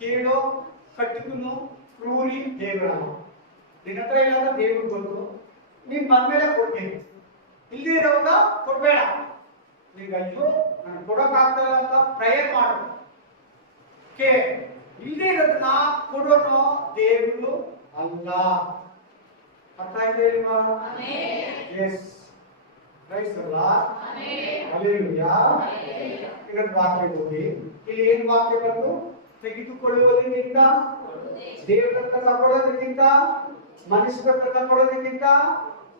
ಕೇಳೋ ಕಟ್ಟುಕನು ಕ್ರೂರಿ ದೇವರ. ನಿನ್ನ ಹತ್ರ ಇಲ್ಲಾಂದ್ರೆ ದೇವ್ರಿಗೆ ಗೊತ್ತು, ನೀನ್ ಬಂದ್ಮೇಲೆ ಕೊಡ್ತೀನಿ. ಇಲ್ಲಿ ಇರೋವಾಗ ಕೊಡ್ಬೇಡ. ಈಗ ಅಯ್ಯೋ ನಾನು ಕೊಡೋಕ್ಕಾಗ್ತಲ್ಲ ಅಂತ ಪ್ರೇಯರ್ ಮಾಡು. ಇಲ್ಲದೆ ಇರೋದನ್ನ ಕೊಡೋನು ದೇವರು ಅಲ್ಲ. ಅರ್ಥ ಆಯ್ತಾ ಇಲ್ವಾ? Yes, praise the Lord. Hallelujah. ಇನ್ನೊಂದು ವಾಕ್ಯ ಹೋಗಿ. ಇಲ್ಲಿ ಏನ್ ವಾಕ್ಯ ಬಂತು? ತೆಗೆದುಕೊಳ್ಳುವುದಕ್ಕಿಂತ, ದೇವರ ಹತ್ರ ತಗೊಳ್ಳೋದಕ್ಕಿಂತ, ಮನುಷ್ಯರ ಹತ್ರ ತಗೊಳ್ಳೋದಕ್ಕಿಂತ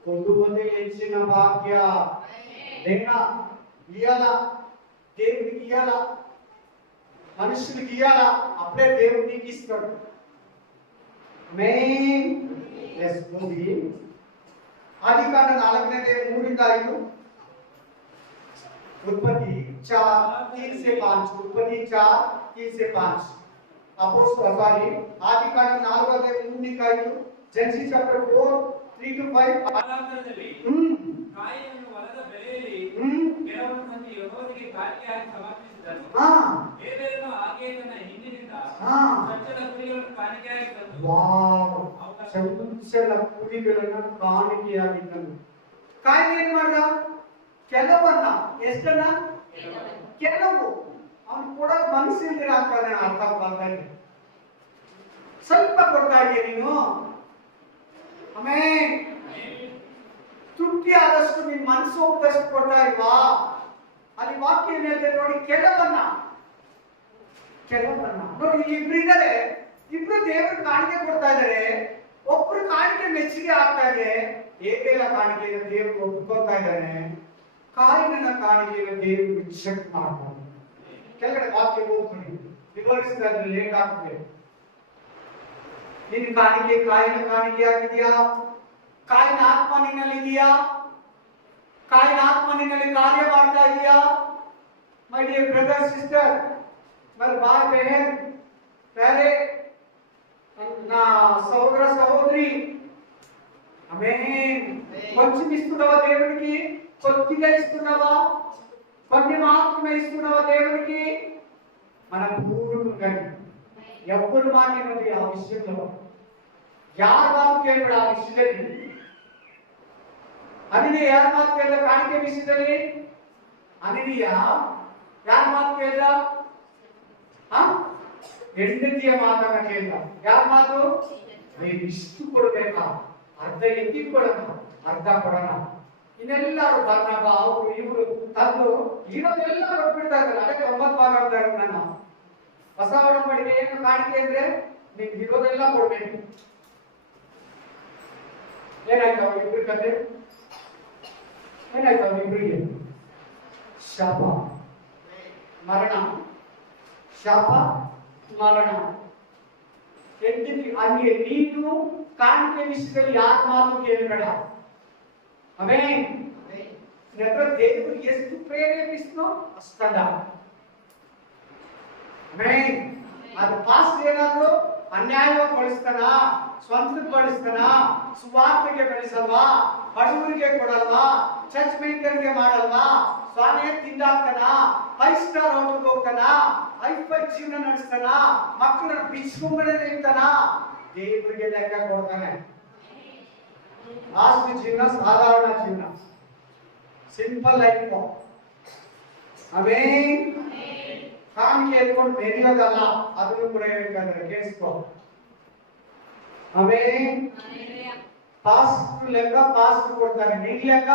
ಕೊಡುವುದೇ ಹೆಚ್ಚಿನ ಭಾಗ್ಯ. ದೇವ ఇయ్యాల, దేవుడికి ఇయ్యాల, మనుషులకి ఇయ్యాల, అప్పుడే దేవుడు నీకు ఇస్తాడు. మెయిన్ ఎస్ మూవీ ఆదికాండ 4:3-5, उत्पत्ति 4:3-5, उत्पत्ति 4:3-5, అపోస్తలుల ఆదికాండ 4:3-5, జెన్సీ చాప్టర్ 4:3-5. ಕಾಯಿಯನ್ನು ಹೊಲದ ಬೆಲೆಯಲ್ಲಿ ಕೆಲವರು ಮಂದಿ ಯೆಹೋವನಿಗೆ ಕಾಣಿಕೆಯಾಗಿ ಸಮರ್ಪಿಸಿದರು. ಬೇರೆಯನ್ನು ಹಾಗೆಯೇ ತನ್ನ ಹಿಂದಿನಿಂದ ಚೊಚ್ಚಲ ಕುರಿಗಳನ್ನು ಕಾಣಿಕೆಯಾಗಿ ತಂದು ಚೊಚ್ಚಲ ಕುರಿಗಳನ್ನು ಕಾಣಿಕೆಯಾಗಿ ತಂದು ಕಾಯಿನ್ ಏನ್ ಮಾಡ್ದ? ಕೆಲವನ್ನ, ಎಷ್ಟನ್ನ? ಕೆಲವು. ಅವನು ಕೊಡೋಕ್ ಮನಸ್ಸಿಲ್ದಿರ ಅಂತಾನೆ ಅರ್ಥ ಬರ್ತಾನೆ. ಸ್ವಲ್ಪ ಕೊಡ್ತಾ ಇದೀಯ ನೀನು. ಆಮೇಲೆ ತೃಪ್ತಿ ಆದಷ್ಟು ನಿನ್ ಮನಸ್ಸು ಹೋಗದಷ್ಟು ಕೊಡ್ತಾ ಇಲ್ವಾ? ಅಲ್ಲಿ ವಾಕ್ಯ ಏನ್ ಹೇಳ್ತಾರೆ ನೋಡಿ, ಕೆಲವನ್ನ ನೋಡಿ. ಇಬ್ರು ಇದ್ದಾರೆ, ಇಬ್ರು ದೇವರು ಕಾಣಿಕೆ ಕೊಡ್ತಾ ಇದ್ದಾರೆ. ಒಬ್ರು ಕಾಣಿಕೆ ಮೆಚ್ಚುಗೆ ಆಗ್ತಾ ಇದೆ. ಏಕೈಕ ಕಾಣಿಕೆಯನ್ನು ದೇವರು ಒಪ್ಕೊಳ್ತಾ ಇದ್ದಾನೆ. ಕಾಯಿನ ಕಾಣಿಕೆಯನ್ನು ದೇವರು ರಿಜೆಕ್ಟ್ ಮಾಡ್ತಾನೆ. ಕೆಳಗಡೆ ವಾಕ್ಯ ಓದ್ಕೊಳ್ಳಿ, ವಿವರಿಸಿದ್ರೆ ಲೇಟ್ ಆಗ್ತದೆ. ನಿನ್ನ ಕಾಣಿಕೆ ಕಾಯಿನ ಕಾಣಿಕೆ ಆಗಿದೆಯಾ? ಕಾಯಿನ ಆತ್ಮ ನಿನ್ನಲ್ಲಿ ಇದೆಯಾ? ಕಾಯಿನ ಆತ್ಮ ನಿನ್ನಲ್ಲಿ ಕಾರ್ಯ ಮಾಡ್ತಾ ಇದೆಯಾ? ಮೈ ಡಿಯರ್ ಬ್ರದರ್ ಸಿಸ್ಟರ್, मेरे भाई बहन प्यारे నా సోదర సహోదరి, ఆమేన్. కొంచెం ఇస్తున్నావా దేవునికి? కొద్దిగా ఇస్తున్నావా? కొన్ని మాత్రమే ఇస్తున్నావా దేవునికి? మన పూర్వకంగా ఎవరు మాట్లాడినది ఆ విషయంలో, ಯಾರ ಮಾತು ಕೇಳಬೇಡ ಆ ವಿಷಯದಲ್ಲಿ. ಅನಿನೀಯ ಯಾರ ಮಾತು ಕೇಳಿದ? ಕಾಣಿಕೆ ವಿಷಯದಲ್ಲಿ ಅನಿನೀಯ ಯಾರ ಮಾತು ಕೇಳಿದ? ಹೆಂಡತಿಯ ಮಾತನ್ನ ಕೇಳಿದ. ಯಾರ ಮಾತು? ನೀವು ಇಷ್ಟು ಕೊಡ್ಬೇಕಾ? ಅರ್ಧ ಎತ್ತಿ ಕೊಡೋಣ, ಅರ್ಧ ಕೊಡೋಣ. ಇನ್ನೆಲ್ಲರೂ ಬರ್ನಬ ಅವರು ಇವರು ತಂದು ಇರೋದೆಲ್ಲ ಕೊಟ್ಬಿಡ್ತಾ ಇದ್ದಾರೆ. ಅದಕ್ಕೆ 9 ಭಾಗ ಅಂತ ನಾನು ಹೊಸ ಒಡಂಬಡಿಕೆ ಏನು ಕಾಣಿಕೆ ಅಂದ್ರೆ ನಿಮ್ಗೆ ಇರೋದೆಲ್ಲ ಕೊಡ್ಬೇಕು. ಏನಾಯ್ತು ಅವ್ರಿಬ್ರು ಕತೆ? ಏನಾಯ್ತು ಅವ್ರಿಬ್ರಿಗೆ? ಶಾಪ ಮರಣ, ಶಾಪ ಮರಣ. ಹೆಂಡತಿ ಹಂಗೆ ನೀನು ಕಾಣಿಕೆ ವಿಷಯದಲ್ಲಿ ಯಾರ ಮಾತು ಕೇಳಬೇಡ. ಆಮೆನ್. ನೆತ್ರ ದೇವರು ಎಷ್ಟು ಪ್ರೇರೇಪಿಸ್ನೋ ಅಷ್ಟಲ್ಲ. ಆಮೆನ್. ಅದು ಪಾಸ್ಟ್ ಏನಾದ್ರು ಅನ್ಯಾಯವಾಗಿ ಬಳಸ್ತಾನ, ಸ್ವಂತಕ್ಕೆ ಬಳಸ್ತಾನ, ಸುವಾರ್ತೆಗೆ ಬೆಳೆಸಲ್ವಾ, ಬಡವರಿಗೆ ಕೊಡಲ್ವಾ, ಚರ್ಚ್ ಮೇಂಟರ್ಗೆ ಮಾಡಲ್ವಾ, ಸ್ವಾಮಿಯ ತಿಂದಾಕ್ತಾನ, 5 ಸ್ಟಾರ್ ಹೋಟೆಲ್ಗೆ ಹೋಗ್ತಾನ, ಐಫೈ ಜೀವನ ನಡೆಸ್ತಾನ, ಮಕ್ಕಳನ್ನ ಬಿಚ್ಕೊಂಬಡೆ ಇರ್ತಾನ, ದೇವರಿಗೆ ಲೆಕ್ಕ ಕೊಡ್ತಾನೆ. ಲಾಸ್ಟ್ ಜೀವನ ಸಾಧಾರಣ ಜೀವನ, ಸಿಂಪಲ್ ಲೈಫ್. ಆಮೆನ್. ಕಾಣಿಕೆ ಎತ್ಕೊಂಡು ಬೆರೆಯೋದಲ್ಲ, ಅದನ್ನು ಕೂಡ ಹೇಳ್ತಾರೆ, ಕೇಳಿಸ್ಕೊ. ಆಮೆನ್. ಪಾಸ್ಟ್ ಲೆಕ್ಕ ಪಾಸ್ಟ್ ಕೊಡ್ತಾರೆ, ನಿನ್ ಲೆಕ್ಕ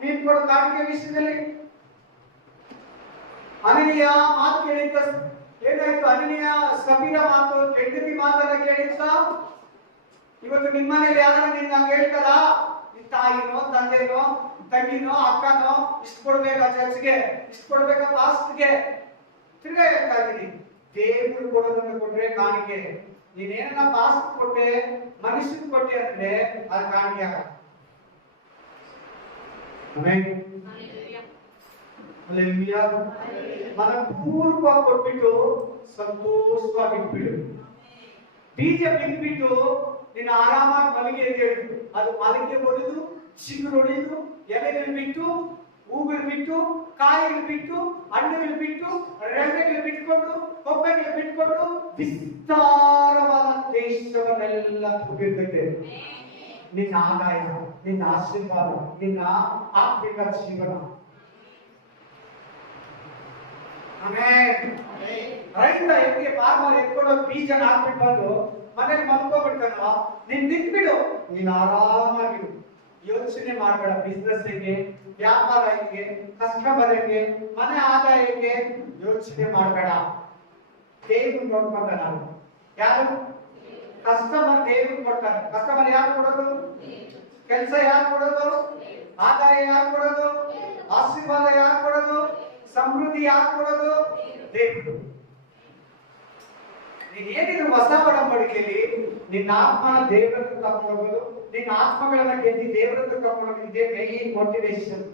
ನೀನ್ ಕೊಡು ಕಾಣಿಕೆ ವಿಷಯದಲ್ಲಿ. ಅನನೀಯ ಮಾತು ಕೇಳಿದ್ದ ಏನಾಯ್ತು? ಅನನೀಯ ಸಫೀರ ಮಾತು, ಹೆಂಡತಿ ಮಾತನ್ನ ಕೇಳಿದ್ದ. ಇವತ್ತು ನಿಮ್ಮನೇಲಿ ಯಾರು ನಿನ್ನ ಹೇಳ್ತಾರ? ನಿನ್ ತಾಯಿನೋ, ತಂದೆನೋ, ತಂಗಿನೋ, ಅಕ್ಕನೋ ಇಷ್ಟು ಕೊಡ್ಬೇಕಾ ಚರ್ಚ್ಗೆ, ಇಷ್ಟು ಕೊಡ್ಬೇಕಾ ಪಾಸ್ಟ್ಗೆ? ತಿರ್ಗಾ ಹೇಳ್ತಾ ಇದೀನಿ, ದೇವರು ಕೊಡೋದನ್ನು ಕೊಟ್ರೆ ಕಾಣಿಕೆ. ನೀನೇನ ಪಾಸ್ಟ್ ಕೊಟ್ಟೆ, ಮನುಷ್ಯನ್ ಕೊಟ್ಟೆ ಅಂದ್ರೆ ಅದು ಕಾಣಿಕೆ ಆಗ. ಮನಪೂರ್ವಕ ಕೊಟ್ಬಿಟ್ಟು ಸಂತೋಷವಾಗಿಟ್ಬಿಡು. ಬೀಜ ಬಿಟ್ಬಿಟ್ಟು ನಿನ್ನ ಆರಾಮಾಗಿ ಮಲಗಿ ಎದ್ದೇಳು. ಅದು ಮಲಗಿ ಹೊಡೆದು, ಚಿಗುರು ಹೊಡೆದು, ಎಲೆಗಳು ಬಿಟ್ಟು, ಹೂಗಳು ಬಿಟ್ಟು, ಕಾಯಿಗಳು ಬಿಟ್ಟು, ಹಣ್ಣುಗಳು ಬಿಟ್ಟು, ರೆಂಬೆಗಳು ಬಿಟ್ಕೊಂಡು, ಕೊಬ್ಬೆಗಳು ಬಿಟ್ಕೊಂಡು ವಿಸ್ತಾರವಾದ ದೇಶವನ್ನೆಲ್ಲ ತುಂಬಿರ್ತೈತೆ. ನಿನ್ನ ಆದಾಯ, ನಿನ್ನ ಆಶೀರ್ವಾದ, ನಿನ್ನ ಆತ್ಮಿಕ ಜೀವನ. ಆಮೆನ್. ರೈತ ಹೆಂಗೆ ಫಾರ್ಮರ್ ಎತ್ಕೊಂಡು ಬೀಜನ ಹಾಕ್ಬಿಟ್ಟು ಬಂದು ಮನೇಲಿ ಮಲ್ಕೋಬಿಡ್ತಾನೋ, ನೀನ್ ನಿಂತ್ಬಿಡು, ನೀನ್ ಆರಾಮಾಗಿರು. ಯೋಚನೆ ಮಾಡಬೇಡ. ಬಿಸ್ನೆಸ್ ಹೆಂಗೆ, ವ್ಯಾಪಾರ ಹೆಂಗೆ, ಕಸ್ಟಮರ್ ಹೆಂಗೆ, ಮನೆ ಆದಾಯಕ್ಕೆ ಯೋಚನೆ ಮಾಡಬೇಡ. ದೇವ್ರು ನೋಡ್ಕೊಂಡ. ನಾವು ಯಾರು? ಕಸ್ಟಮರ್ ದೇವ್ರು ಕೊಡ್ತಾರೆ. ಕಸ್ಟಮರ್ ಯಾರು ಕೊಡೋದು? ಕೆಲಸ ಯಾರು ಕೊಡೋದು? ಆದಾಯ ಯಾರು ಕೊಡೋದು? ಆಶೀರ್ವಾದ ಯಾರು ಕೊಡೋದು? ಸಮೃದ್ಧಿ ಯಾರು ಕೊಡೋದು? ದೇವರು. ನೀನ್ ಏನಿದ್ರು ಹೊಸ ಒಡಂಬಡಿಕೆಯಲ್ಲಿ ನಿನ್ನ ಆತ್ಮನ ದೇವರ ಹತ್ರ ಕರ್ಕೊಂಡು ಹೋಗೋದು, ನಿನ್ನ ಆತ್ಮಗಳನ್ನ ಗೆದ್ದು ದೇವರ ಹತ್ರ ಕರ್ಕೊಂಡು ಹೋಗೋದು, ಇದೇ ಮೇನ್ ಮೋಟಿವೇಶನ್.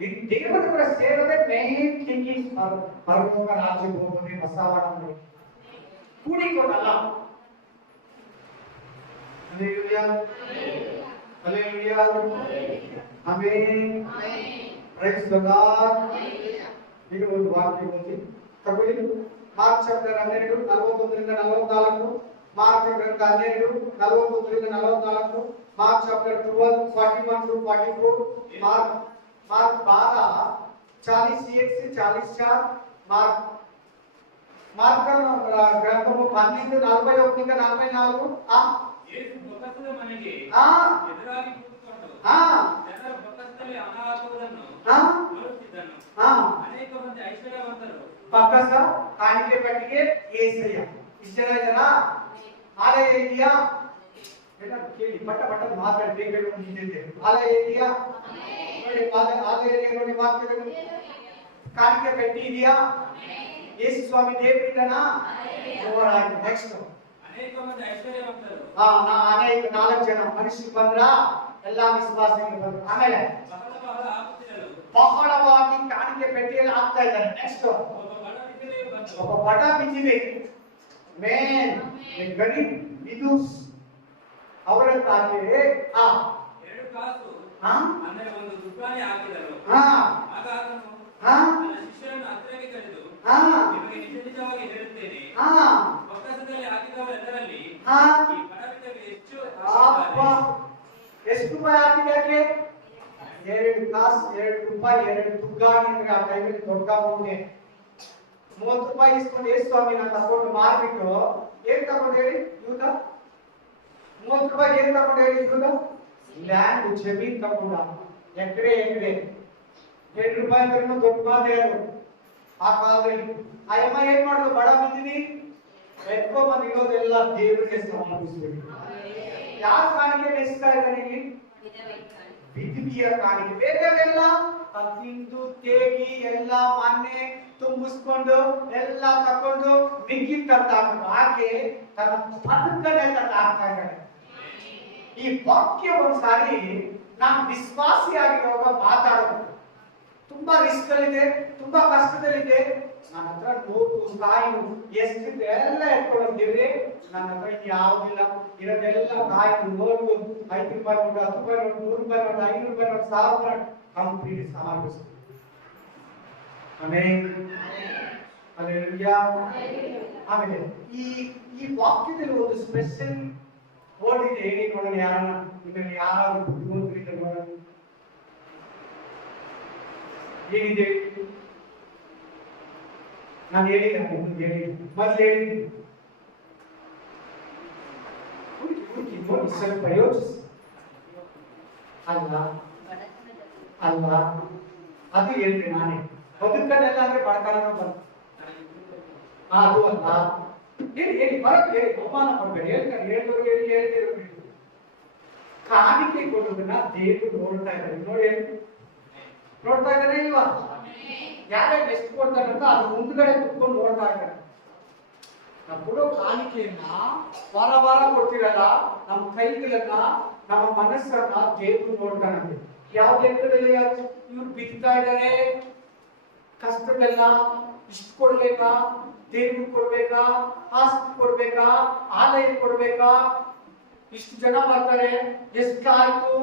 ನಿನ್ ದೇವರ ಹತ್ರ ಸೇರೋದೇ ಮೇನ್ ಥಿಂಕಿಂಗ್. ಪರಲೋಕ ರಾಜ್ಯಕ್ಕೆ ಹೋಗೋದೇ ಹೊಸ ಒಡಂಬಡಿಕೆ, ಕೂಡಿಕೊಂಡಲ್ಲ. Hallelujah, hallelujah, amen, praise the Lord. ಈಗ ಒಂದು ವಾಕ್ಯ ಓದಿ ತಗೊಳ್ಳಿ. ಮಾರ್ಕ್ ಚಾಪ್ಟರ್ 12 41ರಿಂದ 44, ಮಾರ್ಕ್ ಗ್ರಂಥ 12 41ರಿಂದ 44, ಮಾರ್ಕ್ ಚಾಪ್ಟರ್ 12 41 to 44, ಮಾರ್ಕ್ 12 41 से 44, ಮಾರ್ಕ್ ಗ್ರಂಥವು 12 41ರಿಂದ 44. ಯೇಸು ಬೊಕ್ಕಸದ ಮನೆಗೆ ಎದುರಾಗಿ ಕೂತ್ಕೊಂಡು ಜನರ ಬೊಕ್ಕಸದಲ್ಲಿ ಹಣ ಹಾಕುವುದನ್ನು ನೋಡುತ್ತಿದ್ದನು. ಅನೇಕ ಮಂದಿ ಐಶ್ವರ್ಯವಂತರು ಬೊಕ್ಕಸ ಕಾಣಿಕೆ ಪೆಟ್ಟಿಗೆ ಏಸಯ್ಯ ಇಷ್ಟು ಜನ ಇದ್ದಾರಾ? ಆಲಯ ಇದೆಯಾ? ಎಲ್ಲ ಕೇಳಿ ಪಟ್ಟ ಪಟ್ಟ ಮಾತಾಡಬೇಕು. ಆಲಯ ಇದೆಯಾ? ನೋಡಿ ಆಲಯ ಇದೆಯಾ? ನೋಡಿ ವಾಕ್ಯದಲ್ಲಿ ಕಾಣಿಕೆ ಪೆಟ್ಟಿ ಇದೆಯಾ? ಯೇಸು ಸ್ವಾಮಿ ದೇವರಿದ್ದಾನಾ? ಆಯ್ತು. ನೆಕ್ಸ್ಟ್ ಅನೇಕ ಮಂದಿ ಐಶ್ವರ್ಯವಂತರು ಅನೇಕ 4 ಜನ ಮನುಷ್ಯರು ಬಂದ್ರ ಎಲ್ಲ ವಿಶ್ವಾಸಿಗಳು ಬಂದ್ರು. ಆಮೇಲೆ ಬಹಳ ಬಹಳ ಹಾಕುತ್ತಿರಲು ಬಹಳವಾಗಿ ಕಾಣಿಕೆ ಪೆಟ್ಟಿಯಲ್ಲಿ ಹಾಕ್ತಾ ಇದ್ದಾರೆ. ನೆಕ್ಸ್ಟ್ ಒಬ್ಬ ಬಡ ಬಿದ್ದಲೆಯು ಬಂದು ಒಬ್ಬ ಬಡ ಬಿದ್ದಿದೆ ಮೇನ್ ಗರೀಬ್ ವಿದೂಸ್ ಅವರ ತಾಗೆ 2 ಕಾಸು ಅಂದರೆ ಒಂದು ದುಡ್ಡಾನೆ ಹಾಕಿದರು. ಆಗ ಆತನು ತನ್ನ ಶಿಷ್ಯರನ್ನು ಹತ್ತಿರಕ್ಕೆ ಕರೆದು ನಿಮಗೆ ನಿಜ ನಿಜವಾಗಿ ಹೇಳುತ್ತೇನೆ, ಬೊಕ್ಕಸದಲ್ಲಿ ಹಾಕಿದವರೆಲ್ಲರಲ್ಲಿ ಈ ಬಡ ಬಿದ್ದಲೆ ಹೆಚ್ಚು ಎಷ್ಟು ರೂಪಾಯಿ ಹಾಕಿದಕ್ಕೆ? 2 ಕಾಸು, 2 ರೂಪಾಯಿ, 2 ತುಗ್ಗಾಣಿ ಅಂದ್ರೆ ಆ ಟೈಮಲ್ಲಿ ದೊಡ್ಡ ಮೂಟೆ. 30 ರೂಪಾಯಿ ಇಸ್ಕೊಂಡು ಯೇಸು ಸ್ವಾಮಿ ನಾನು ತಗೊಂಡು ಮಾರ್ಬಿಟ್ಟು ಏನ್ ತಗೊಂಡು ಹೇಳಿ ಯೂದ? 30 ರೂಪಾಯಿ ಏನ್ ತಗೊಂಡು ಹೇಳಿ ಯೂದ? ಲ್ಯಾಂಡ್ ಜಮೀನ್ ತಗೊಂಡ. ಎಕರೆ 2 ರೂಪಾಯಿ ಅಂದ್ರೆ ದೊಡ್ಡ ಮಾತೆ ಅದು ಆ ಕಾಲದಲ್ಲಿ. ಆ ಅಮ್ಮ ಏನ್ ಮಾಡುದು? ಬಡ ಬಿದ್ದೀನಿ ಎತ್ಕೊಂಡ್ಬಂದು ಇರೋದೆಲ್ಲ ದೇವರಿಗೆ ಸಮರ್ಪಿಸಬೇಕು. ಯಾವ ಕಾಣಿಕೆ ನೆಚ್ತಾ ಇದ್ದಾನೆ ಇಲ್ಲಿ? ವಿಧವಿಯ ಕಾಣಿಕೆ. ಬೇರೆಲ್ಲ ತಿಂದು ತೇಗಿ ಎಲ್ಲ ಮನೆ ತುಂಬಿಸ್ಕೊಂಡು ಎಲ್ಲ ತಕೊಂಡು ಮಿಗ್ಗಿ ತಂದಾಕೊಂಡು ಹಾಗೆ ತನ್ನ ಬದುಕನೆ ತಂದು ಹಾಕ್ತಾ ಇದ್ದಾನೆ. ಈ ವಾಕ್ಯ ಒಂದ್ಸಾರಿ ನಾನು ವಿಶ್ವಾಸಿಯಾಗಿರುವಾಗ ಮಾತಾಡೋದು ತುಂಬಾ ರಿಸ್ಕ್ ಅಲ್ಲಿದೆ, ತುಂಬಾ ಕಷ್ಟದಲ್ಲಿದೆ. ನನ್ನ ಹತ್ರ ನೋಟು ಕಾಯಿನು ಎಷ್ಟಿದೆ ಎಲ್ಲ ಎತ್ಕೊಂಡಿದ್ದೀವಿ. ನನ್ನ ಹತ್ರ ಯಾವುದಿಲ್ಲ, ಇರೋದೆಲ್ಲ ಕಾಯಿನು ನೋಟು 5 ರೂಪಾಯಿ ನೋಟು, 10 ರೂಪಾಯಿ ನೋಟು, 100 ರೂಪಾಯಿ ನೋಟು, 500 ರೂಪಾಯಿ ನೋಟು, 1000 ರೂಪಾಯಿ ಕಂಪ್ಲೀಟ್ ಸಮರ್ಪಿಸ್ತೀವಿ. ಆಮೇಲೆ ಆಮೇಲೆ ಈ ವಾಕ್ಯದಲ್ಲಿ ಒಂದು ಸ್ಪೆಷಲ್ ವರ್ಡ್ ಇದೆ. ಹೇಳಿ ನೋಡೋಣ, ಯಾರನ್ನ ಇದರಲ್ಲಿ ಯಾರಾದ್ರೂ ಬುದ್ಧಿವಂತರಿದ್ರೆ ನೋಡೋಣ. ಏನಿದೆ? ನಾನು ಹೇಳಿಲ್ಲ, ಮೊದಲು ಹೇಳಿದ್ದೀನಿ. ಹುಡುಕಿ ನೋಡಿ, ಸ್ವಲ್ಪ ಯೋಚಿಸಿ. ಅಲ್ಲ ಅದು ಹೇಳ್ರಿ ನಾನೇ ಬದುಕನ್ನೆಲ್ಲ ಅಂದ್ರೆ ಬಡತನ ಬಂತು. ಅದು ಅಲ್ಲ. ಹೇಳಿ ಬರಕ್ಕೆ ಹೇಳಿ, ಅವಮಾನ ಮಾಡಬೇಡಿ. ಹೇಳ್ತಾರೆ ಹೇಳಿದವರು ಹೇಳಿದಿರೋ ಕಾಣಿಕೆ ಕೊಡೋದನ್ನ ದೇವರು ನೋಡ್ತಾ ಇದ್ದಾರೆ. ನೋಡ್ತಾ ಇದ್ದಾರೆ ಇಲ್ವಾ? ಯಾರ್ಯಾರು ಎಷ್ಟು ಕೊಡ್ತಾರೆ ಅಂತ ಅದು ಮುಂದ್ಗಡೆ ಕುತ್ಕೊಂಡು ನೋಡ್ತಾ ಇದ್ದಾರೆ. ನಾವು ಕೊಡೋ ಕಾಣಿಕೆಯನ್ನ ವಾರ ಕೊಡ್ತಿರಲ್ಲ, ನಮ್ಮ ಕೈಗಳನ್ನ ನಮ್ಮ ಮನಸ್ಸನ್ನ ದೇವರು ನೋಡ್ತಾನಂತೆ. ಯಾವ ಲೆಕ್ಕದಲ್ಲಿ ಇವ್ರು ಬಿಡ್ತಾ ಇದ್ದಾರೆ, ಕಷ್ಟದಲ್ಲ ಇಷ್ಟು ಕೊಡ್ಬೇಕಾ, ದೇವ್ರಿಗೆ ಕೊಡ್ಬೇಕಾ, ಆಸ್ತಿ ಕೊಡ್ಬೇಕಾ, ಆಲಯ ಕೊಡ್ಬೇಕಾ, ಇಷ್ಟು ಜನ ಬರ್ತಾರೆ ಎಷ್ಟಾಯ್ತು,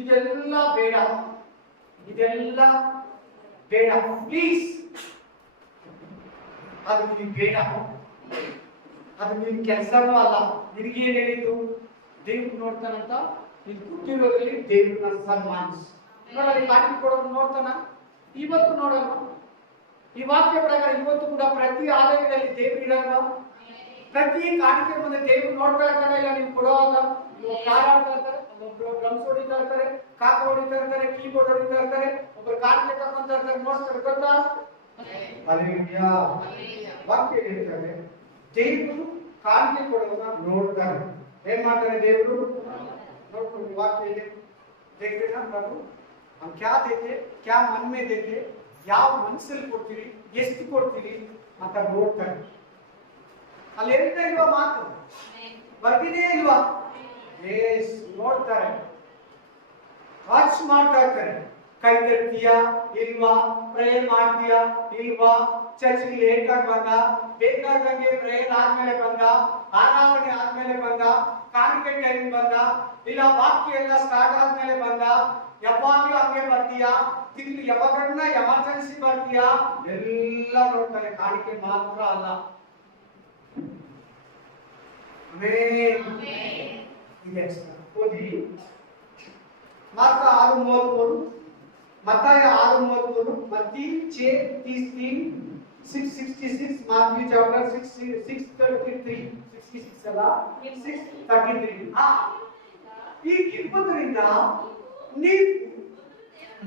ಇದೆಲ್ಲ ಬೇಡ, ಇದೆಲ್ಲ ಬೇಡ ಪ್ಲೀಸ್. ಅದು ನಿನಗೆ ಬೇಡ, ಅದು ನಿನ್ ಕೆಲಸನೂ ಅಲ್ಲ. ನಿನಗೇನ್ ಹೇಳಿದ್ದು? ದೇವ್ರು ನೋಡ್ತಾನಂತ ನೀನು ಕೂತಿರೋದ್ರಲ್ಲಿ ದೇವ್ರನ್ನ ಸನ್ಮಾನಿಸು. ನೋಡಲ್ಲಿ ಕಾಣಿಕೆ ಕೊಡೋದು ನೋಡ್ತಾನ, ಇವತ್ತು ನೋಡಲ್ಲ. ಈ ವಾಕ್ಯ ಪ್ರಕಾರ ಇವತ್ತು ಕೂಡ ಪ್ರತಿ ಆಲಯದಲ್ಲಿ ದೇವ್ರು ಇರಲ್ಲ, ಪ್ರತಿ ಕಾಣಿಕೆ ಮುಂದೆ ದೇವ್ರು ನೋಡ್ತಾ ಇರ್ತಾನೆ. ಇಲ್ಲ ನೀವು ಕೊಡುವಾಗ ಕಾರ್ ಆಡ್ತಾ ಇರ್ತಾರೆ, ಒಬ್ರು ಡ್ರಮ್ಸ್ ಹೊಡಿತಾ ಇರ್ತಾರೆ, ಕಾಕ ಹೊಡಿತಾ ಇರ್ತಾರೆ, ಕೀಬೋರ್ಡ್ ಹೊಡಿತಾ ಇರ್ತಾರೆ, ಒಬ್ರು ಕಾಣಿಕೆ ತಗೊಂತ ಇರ್ತಾರೆ, ನೋಡ್ತಾರೆ. ಗೊತ್ತಾ? ವಾಕ್ಯ ಹೇಳ್ತಾರೆ ದೇವರು ಕಾಣಿಕೆ ಕೊಡೋದನ್ನ ನೋಡ್ತಾರೆ. ಏನ್ ಮಾಡ್ತಾರೆ ದೇವರು? ನೋಡ್ಕೊಂಡು वाक्य है देखते ना प्रभु हम क्या देते, क्या मन में देते, ಯಾವ ಮನಸ್ಸಲ್ಲಿ ಕೊಡ್ತೀರಿ, ಎಷ್ಟು ಕೊಡ್ತೀರಿ ಅಂತ ನೋಡ್ತಾರೆ. ಅಲ್ಲಿ ಹೇಳ್ತಾ ಇಲ್ವಾ ಮಾತು? ಬರ್ತಿದೆ ಇಲ್ವಾ? ಎಸ್, ನೋಡ್ತಾರೆ, ವಾಚ್ ಮಾಡ್ತಾ ಇರ್ತಾರೆ. ಕೈ ತರ್ತೀಯಾ ಇಲ್ವಾ, ಪ್ರೇಯರ್ ಮಾಡ್ತೀಯಾ ಇಲ್ವಾ, ಚರ್ಚ್ಗೆ ಲೇಟ್ ಆಗಿ ಬಂದ, ಬೇಕಾದಂಗೆ ಪ್ರೇಯರ್ ಆದ್ಮೇಲೆ ಬಂದ, ಆರಾಧನೆ ಆದ್ಮೇಲೆ ಬಂದ, ಕಾಣಿಕೆ ಟೈಮ್ ಬಂದ, ಇಲ್ಲ ವಾಕ್ಯ ಎಲ್ಲ ಸ್ಟಾರ್ಟ್ ಆದ್ಮೇಲೆ ಬಂದ, ಯಾವಾಗ್ಲೂ ಹಂಗೆ ಬರ್ತೀಯಾ, ತಿರ್ಗಿ ಯಾವಾಗನ್ನ ಎಮರ್ಜೆನ್ಸಿ ಬರ್ತೀಯಾ, ಎಲ್ಲ ನೋಡ್ತಾರೆ. ಕಾಣಿಕೆ ಮಾತ್ರ ಅಲ್ಲ. ಓದಿ ಮಾರ್ಕ 6:33, मत्ताय 6:33, मत्ती 6:33, 6:66, Matthew chapter 6:33, 66 ಅಲ್ಲ 6:33. ಈ ಇರುವುದರಿಂದ ನೀವು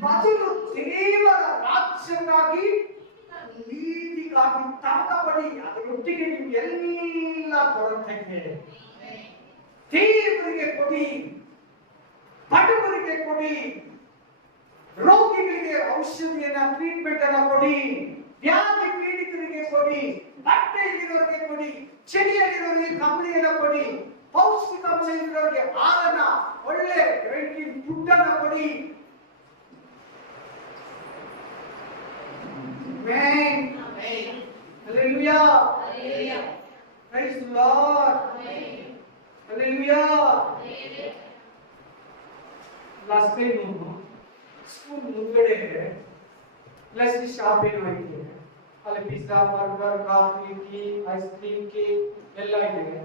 ಮೊದಲು ದೇವರ ರಾಜ್ಯಕ್ಕಾಗಿ ನೀತಿಗಾಗಿ ನೀರಿಗಾಗಿ ತಮಕ ಪಡಿ, ಅದರೊಟ್ಟಿಗೆ ನಿಮ್ಗೆಲ್ಲ ದೊರೆತಂಗೆ. ದೇವರಿಗೆ ಕೊಡಿ, ಬಡವರಿಗೆ ಕೊಡಿ, ರೋಗಿಗಳಿಗೆ ಔಷಧಿಯನ್ನ ಟ್ರೀಟ್ಮೆಂಟ್ ಅನ್ನ ಕೊಡಿ, ವ್ಯಾಧಿ ಪೀಡಿತರಿಗೆ ಕೊಡಿ, ಬಟ್ಟೆಯಲ್ಲಿರೋರಿಗೆ ಕೊಡಿ, ಚಳಿಯಲ್ಲಿರೋರಿಗೆ ಕಂಬಳಿಯನ್ನ ಕೊಡಿ, ಪೌಷ್ಟಿಕಾಂಶ ಇರೋರಿಗೆ ಹಾಲನ್ನ, ಒಳ್ಳೆ ಫುಡ್ ಅನ್ನ ಕೊಡಿ. Amen. Hallelujah. Praise the Lord. Hallelujah. Last time school ಮುಂದ್ಗಡೆ ಪ್ಲಸ್ ಶಾಪ್ ಏನೋ ಇದೆ, ಅಲ್ಲಿ pizza, burger, coffee, tea, ice cream, cake ಎಲ್ಲ ಇದೆ.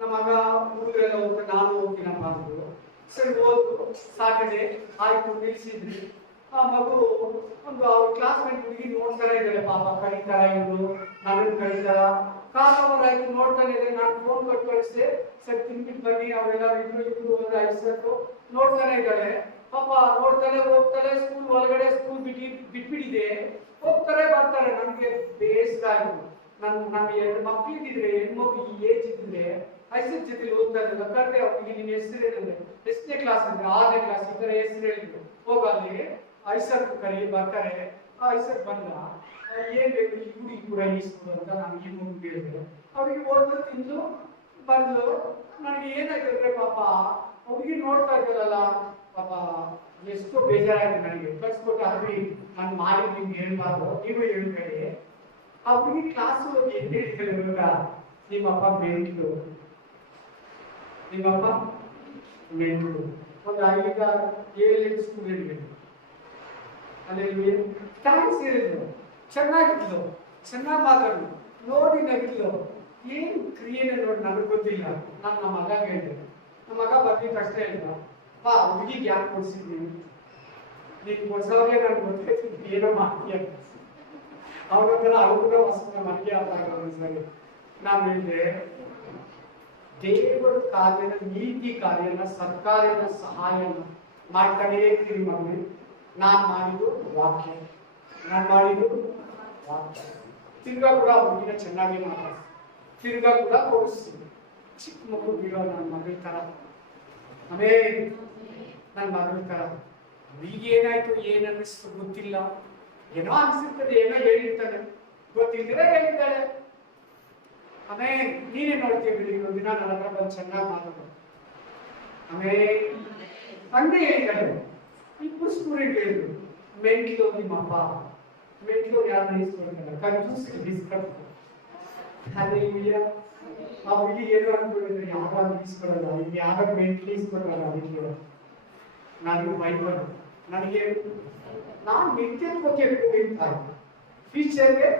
ನಮ್ಮ ಮಗ ಹುಡುಗರೆಲ್ಲ ಹೋಗ್ತಾರೆ, ನಾನು ಹೋಗ್ತೀನಪ್ಪ ಅಂದ್ರು. ಸರಿ ಹೋದ್ರು. ಸಾಟರ್ಡೆ ಆಯ್ತು, ನಿಲ್ಸಿದ್ರಿ. ಆ ಮಗು ಒಂದು ಅವ್ರ ಕ್ಲಾಸ್ಮೇಟ್ ಹುಡುಗಿ ನೋಡ್ತಾನೆ ಇದ್ದಾಳೆ, ಪಾಪ ಕರೀತಾರ ಇವ್ರು, ನನ್ನನ್ನು ಕರೀತಾರ. ಕಾಲವರ್ ಆಯ್ತು, ನೋಡ್ತಾನೆ ಇದೆ. ನಾನು ಫೋನ್ ಕೊಟ್ಟು ಕಳಿಸಿದೆ, ಸರಿ ತಿನ್ಬಿಟ್ಟು ಬನ್ನಿ, ಅವರೆಲ್ಲ ಇಬ್ರು ಒಂದು ಐಸತ್ತು ನೋಡ್ತಾನೆ ಇದ್ದಾಳೆ. ಪಾಪ ನೋಡ್ತಾನೆ ಹೋಗ್ತಾನೆ. ಸ್ಕೂಲ್ ಒಳಗಡೆ ಸ್ಕೂಲ್ ಬಿಟ್ಬಿಟ್ಟಿದೆ, ಹೋಗ್ತಾರೆ ಬರ್ತಾರೆ. ನನಗೆ ಬೇಸರ ಆಯ್ತು. ನಮ್ಗೆ 2 ಮಕ್ಕಳಿದ್ರೆ, ಹೆಣ್ಮಗು ಈ ಏಜ್ ಇದ್ರೆ ಐಸತ್ ಜೊತೆಲಿ ಹೋಗ್ತಾ ಇದ್ರಲ್ಲ, ಕರೆದೆ ಅವ್ರಿಗೆ ನಿನ್ನ ಹೆಸರು ಏನಂದ್ರೆ, ಎಷ್ಟನೇ ಕ್ಲಾಸ್ ಅಂದ್ರೆ 6ನೇ ಕ್ಲಾಸ್, ಈ ತರ ಹೆಸರು ಹೇಳಿದ್ರು. ಹೋಗಲ್ಲಿ ಐಸಕ್ ಕರಿ ಬರ್ತಾರೆ. ಆ ಐಸಕ್ ಬಂದ, ಏನ್ ಬೇಕು ಈ ಹುಡುಗಿ ಕೂಡ ಈಸ್ಕೊಡು ಅಂತ ನಾನು ಈ ಹುಡುಗಿ ಹೇಳಿದೆ. ಅವ್ರಿಗೆ ಓದ್ಲು ತಿಂದು ಬಂದ್ಲು. ನನಗೆ ಏನಾಯ್ತು ಅಂದ್ರೆ, ಪಾಪ ಹುಡುಗಿ ನೋಡ್ತಾ ಇದ್ದಾರಲ್ಲ, ಪಾಪ ಎಷ್ಟೋ ಬೇಜಾರಾಯ್ತು ನನಗೆ. ಕಳ್ಸ್ಕೊಟ್ಟು ಅದ್ರಿ ನಾನು ಮಾಡಿ ನಿಮ್ಗೆ ಹೇಳ್ಬಾರ್ದು, ನೀವು ಹೇಳ್ಬೇಡಿ. ಆ ಹುಡುಗಿ ಕ್ಲಾಸ್ ಹೋಗಿ ಏನ್ ಹೇಳ್ತಾರೆ ಇವಾಗ, ನಿಮ್ಮಪ್ಪ ಮೆಂಟ್ಲು, ನಿಮ್ಮಪ್ಪ ಮೆಂಟ್ಲು. ಒಂದು 5-7 ಸ್ಟೂಡೆಂಟ್ಗೆ ಅಲ್ಲಿ ಥ್ಯಾಂಕ್ಸ್ ಹೇಳಿದ್ರು. ಚೆನ್ನಾಗಿದ್ಲು, ಚೆನ್ನಾಗಿ ಮಾತಾಡ್ಲು, ನೋಡಿ ನಗಿದ್ಲು. ಏನು ಕ್ರಿಯೆನ ನೋಡಿ ನನಗೆ ಗೊತ್ತಿಲ್ಲ. ನಾನು ನಮ್ಮ ಮಗ ಹೇಳಿದೆ. ನಮ್ಮ ಮಗ ಬರ್ಲಿಕ್ಕೆ ಕಷ್ಟ ಹೇಳಿದ, ಪಾ ಹುಡುಗಿಗೆ ಯಾಕೆ ಕೊಡ್ಸಿದ್ವಿ, ನೀನು ಕೊಡ್ಸೋಗೆ ನನಗೆ ಗೊತ್ತಿತ್ತು, ಏನೋ ಮಾಡ್ತೀಯ. ಅವ್ರ ಅಳುಗುಣ ಹೊಸ ಮನೆಗೆ ಸರಿ. ನಾನು ಹೇಳಿದೆ, ದೇವರ ಕಾರ್ಯನ, ನೀತಿ ಕಾರ್ಯನ, ಸರ್ಕಾರನ ಸಹಾಯನ ಮಾಡ್ತಾನೇ ಇರ್ತೀವಿ ಮಮ್ಮಿ. ನಾನು ಮಾಡಿದ್ದು ವಾಕ್ಯ, ತಿರ್ಗಾ ಕೂಡ ಹುಡುಗಿನ ಚೆನ್ನಾಗಿ ಮಾತಾಡ್ತೀನಿ, ತಿರ್ಗಾ ಕೂಡ ಓಡಿಸ್ತೀನಿ. ಚಿಕ್ಕ ಮಗು ಬಿಡೋ ನನ್ನ ಮಗಳ ತರ, ನನ್ನ ಮಗಳ ತರ. ಈಗೇನಾಯ್ತು ಏನ್ ಅನ್ನಿಸ್ತು ಗೊತ್ತಿಲ್ಲ, ಏನೋ ಅನ್ಸಿರ್ತದೆ, ಏನೋ ಹೇಳಿರ್ತಾನೆ, ಗೊತ್ತಿದ್ರೆ ಹೇಳಿದ್ದಾಳೆ. ನೀನೇ ನೋಡ್ತೀವಿ ಬಿಡಿ, ಒಂದಿನ ನನ್ನ ಹತ್ರ ಬಂದು ಚೆನ್ನಾಗಿ ಮಾತಾಡೋದು. ಹಂಗೆ ಹೇಳಿದ್ದಾಳೆ. ಇಬ್ಬರು ಸ್ಟೂಡೆಂಟ್ ಹೇಳಿದ್ರು, ಮೆಂಟ್ಲು ನಿಮ್ಮಪ್ಪ, ಮೆಂಟ್ಲು ಯಾರನ್ನ ಇಸ್ಕೊಳ್ತಾರೆ, ಕನ್ಫ್ಯೂಸ್ ಡಿಸ್ಕಟ್. ಅದೇ ಆ ಹುಡುಗಿ ಏನು ಅನ್ಕೊಂಡಿದ್ರೆ, ಯಾರು ಈಸ್ಕೊಡಲ್ಲ, ಈಗ ಯಾರು ಮೆಂಟ್ಲಿ ಈಸ್ಕೊಡಲ್ಲ. ಅದಕ್ಕೆ ನನಗೆ ಬೈಬಲ್, ನನಗೆ ನಾನು ನಿತ್ಯತ್ವಕ್ಕೆ ಹೋಗಿರ್ತಾ ಇದ್ದೆ, ಫ್ಯೂಚರ್ಗೆ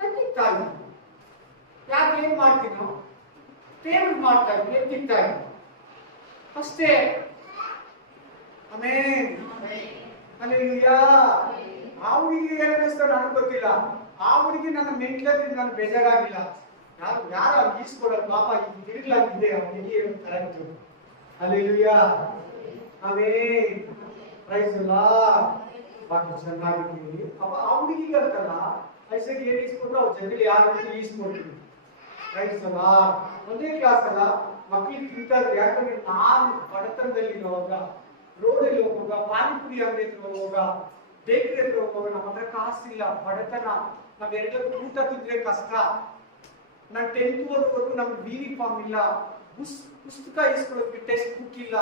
ನಗ್ತಾ ಇದ್ದೆ. ಯಾಕೆ ಏನ್ ಮಾಡ್ತೀನೋ ಟೇಬಲ್ ಮಾಡ್ತಾ ಇದ್ವಿ, ಎತ್ತಿಕ್ತಾ ಇದ್ವಿ ಅಷ್ಟೇ. ಆ ಹುಡುಗಿ ಏನ್ ಅನ್ನಿಸ್ತಾ ನನಗೆ ಗೊತ್ತಿಲ್ಲ. ಆ ಹುಡುಗಿ ನನ್ನ ಮೆಂಟ್ಲದಿಂದ ನಾನು ಬೇಜಾರಾಗಿಲ್ಲ. ಯಾರು ಈಸ್ಕೊಡೋದು, ಪಾಪ ಈಗ ತಿರುಗ್ಲಾಗಿದ್ದೆ ಅವನಿಗೆ ಕರೆಕ್ಟು. ಅಲ್ಲೆಲೂಯಾ, ಪ್ರೈಸ್ ಬಾಕಿ ಚೆನ್ನಾಗಿದ್ದೀವಿ. ಆ ಹುಡುಗಿಗೆ ಅಂತಲ್ಲ, ಐಸಾಗಿ ಏನ್ ಈಸ್ಕೊಟ್ರು ಅವ್ರ ಜೊತೆಲಿ ಯಾರು ಈಸ್ಕೊಡ್ತೀವಿ. ಪ್ರೈಸ್ ಒಂದೇ ಕ್ಲಾಸ್ ಅಲ್ಲ, ಮಕ್ಕಳಿಗೆ ತಿಂತಾ ಇದ್ರು. ಯಾಕಂದ್ರೆ ನಾನು ಬಡತನದಲ್ಲಿ ಇರುವಾಗ, ರೋಡಲ್ಲಿ ಹೋಗುವಾಗ, ಪಾನಿಪುರಿ ಅಂಗಡಿ ಹತ್ರ ಹೋಗುವಾಗ, ಬೇಕರಿ ಹತ್ರ ಹೋಗುವಾಗ, ನಮ್ಮ ಹತ್ರ ಕಾಸಿಲ್ಲ, ಬಡತನ. ನಾವೆಲ್ಲರೂ ಊಟ ತಿಂದ್ರೆ ಕಷ್ಟ. ನಾನು 10th ಓದುವರೆಗೂ ನಮ್ಗೆ ಯೂನಿಫಾರ್ಮ್ ಇಲ್ಲ, ಪುಸ್ತಕ ಈಸ್ಕೊಳ್ಳೋದಕ್ಕೆ ಟೆಕ್ಸ್ಟ್ ಬುಕ್ ಇಲ್ಲ,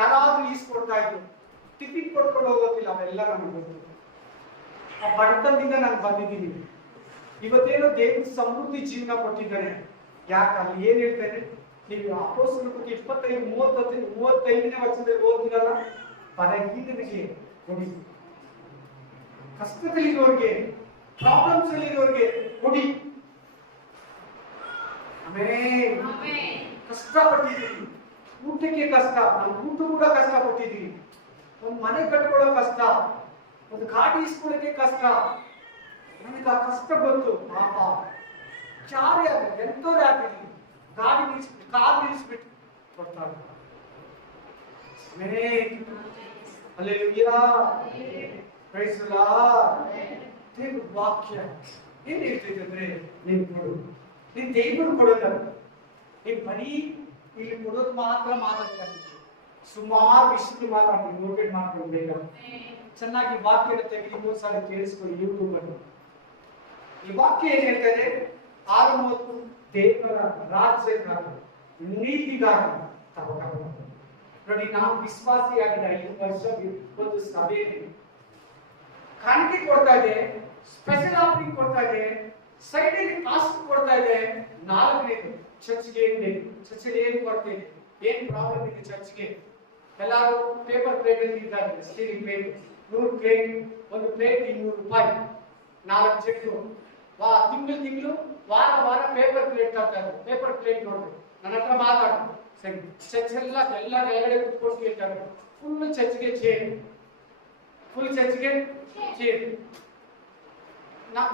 ಯಾರಾದ್ರೂ ಈಸ್ಕೊಡ್ತಾ ಇದ್ರು. ಟಿಫಿನ್ ಕೊಡ್ಕೊಂಡು ಹೋಗೋದಿಲ್ಲ, ಅವೆಲ್ಲ ನಮ್ಗೆ ಗೊತ್ತು. ಆ ಬಡತನದಿಂದ ನಾನು ಬಂದಿದ್ದೀನಿ. ಇವತ್ತೇನೋ ದೇವ್ರ ಸಮೃದ್ಧಿ ಜೀವನ ಕೊಟ್ಟಿದ್ದಾನೆ. ಯಾಕೆ ಅಲ್ಲಿ ಏನ್ ಹೇಳ್ತಾನೆ, ನೀವು ಅಪೊಸ್ತಲರ ಬಗ್ಗೆ 25-35ನೇ ವಚನದಲ್ಲಿ ಓದಿರಲ್ಲ, ಬಲಹೀನರಿಗೆ ಕೊಡಿ, ಕಷ್ಟದಲ್ಲಿರೋರಿಗೆ, ಪ್ರಾಬ್ಲಮ್ಸ್ ಅಲ್ಲಿರೋರಿಗೆ ಕೊಡಿ. ಕಷ್ಟಪಟ್ಟಿದ್ದೀವಿ, ಊಟಕ್ಕೆ ಕಷ್ಟ, ನಮ್ಮ ಊಟ ಕೂಡ ಕಷ್ಟಪಟ್ಟಿದ್ದೀವಿ. ಒಂದು ಮನೆ ಕಟ್ಕೊಳ್ಳೋ ಕಷ್ಟ, ಒಂದು ಗಾಡಿ ಇಸ್ಕೊಳ್ಳೋಕೆ ಕಷ್ಟ. ನನಗೆ ಆ ಕಷ್ಟ ಗೊತ್ತು. ಪಾಪ ಚಾರಿ ಆಗಲಿ, ಎಂತೋರೇ ಆಗಲಿ, ಗಾಡಿ ನಿಲ್ಲಿಸ್ಬಿಟ್ಟು, ಕಾರ್ ನಿಲ್ಲಿಸ್ಬಿಟ್ಟು ಕೊಡ್ತಾರೆ. Hallelujah, praise the Lord. ದೇವರ ವಾಕ್ಯ ಏನ್ ಹೇಳ್ತಿದ್ದೆ ಅಂದ್ರೆ ನೀನ್ ಕೊಡು, ನೀನ್ ದೇವರು ಕೊಡೋದಲ್ಲ, ನೀನ್ ಬರೀ ಇಲ್ಲಿ ಕೊಡೋದು ಮಾತ್ರ ಮಾತಾಡ್ತಾರೆ. ಸುಮಾರು ವಿಷಯಗಳು ಮಾತಾಡ್ತೀನಿ, ನೋಟೆಡ್ ಮಾಡ್ಕೊಳ್ಬೇಕು. ಚೆನ್ನಾಗಿ ವಾಕ್ಯದ ತೆಗೆದು ಇನ್ನೊಂದ್ಸಾರಿ ಕೇಳಿಸ್ಕೊಳ್ಳಿ ಯೂಟ್ಯೂಬ್ ಅಲ್ಲಿ. ಈ ವಾಕ್ಯ ಏನ್ ಹೇಳ್ತದೆ? 6:30 ದೇವರ ರಾಜ್ಯಕ್ಕಾಗಿ ನೀತಿಗಾಗಿ ತವಕ. ನೋಡಿ, ನಾವು ವಿಶ್ವಾಸಿಯಾಗಿದ್ದ 5 ವರ್ಷ ಒಂದು ಸಭೆಯಲ್ಲಿ ಕಾಣಿಕೆ ಕೊಡ್ತಾ ಇದೆ, ಸ್ಪೆಷಲ್ ಆಫರಿಂಗ್ ಕೊಡ್ತಾ ಇದೆ, ಸೈಡಿಗೆ ಕಾಸ್ಟ್ ಕೊಡ್ತಾ ಇದೆ. 4ನೇದು ಚರ್ಚ್ಗೆ ಏನ್ ಕೊಡ್ತಾ ಇದೆ, ಏನ್ ಪ್ರಾಬ್ಲಮ್ ಇದೆ ಚರ್ಚ್ಗೆ? ಎಲ್ಲಾರು ಪೇಪರ್ ಪ್ಲೇಟ್ ಇದ್ದಾರೆ, ಸ್ಟೀಲ್ ಪ್ಲೇಟ್ 100 ಪ್ಲೇಟ್, ಒಂದು ಪ್ಲೇಟ್ 200 ರೂಪಾಯಿ, 4 ಚೆಕ್. ತಿಂಗಳು ವಾರ ಪೇಪರ್ ಪ್ಲೇಟ್ ತರ್ತಾರೆ. ಪೇಪರ್ ಪ್ಲೇಟ್ ನೋಡ್ಬೇಕು, ನನ್ನ ಹತ್ರ ಮಾತಾಡು. ಸರಿ, ಚರ್ಚ್ ಎಲ್ಲ ಕೆಳಗಡೆ ಕುತ್ಕೊಂಡು ಕೇಳ್ತಾರೆ. ಫುಲ್ ಚರ್ಚ್ಗೆ ಚೇರ್,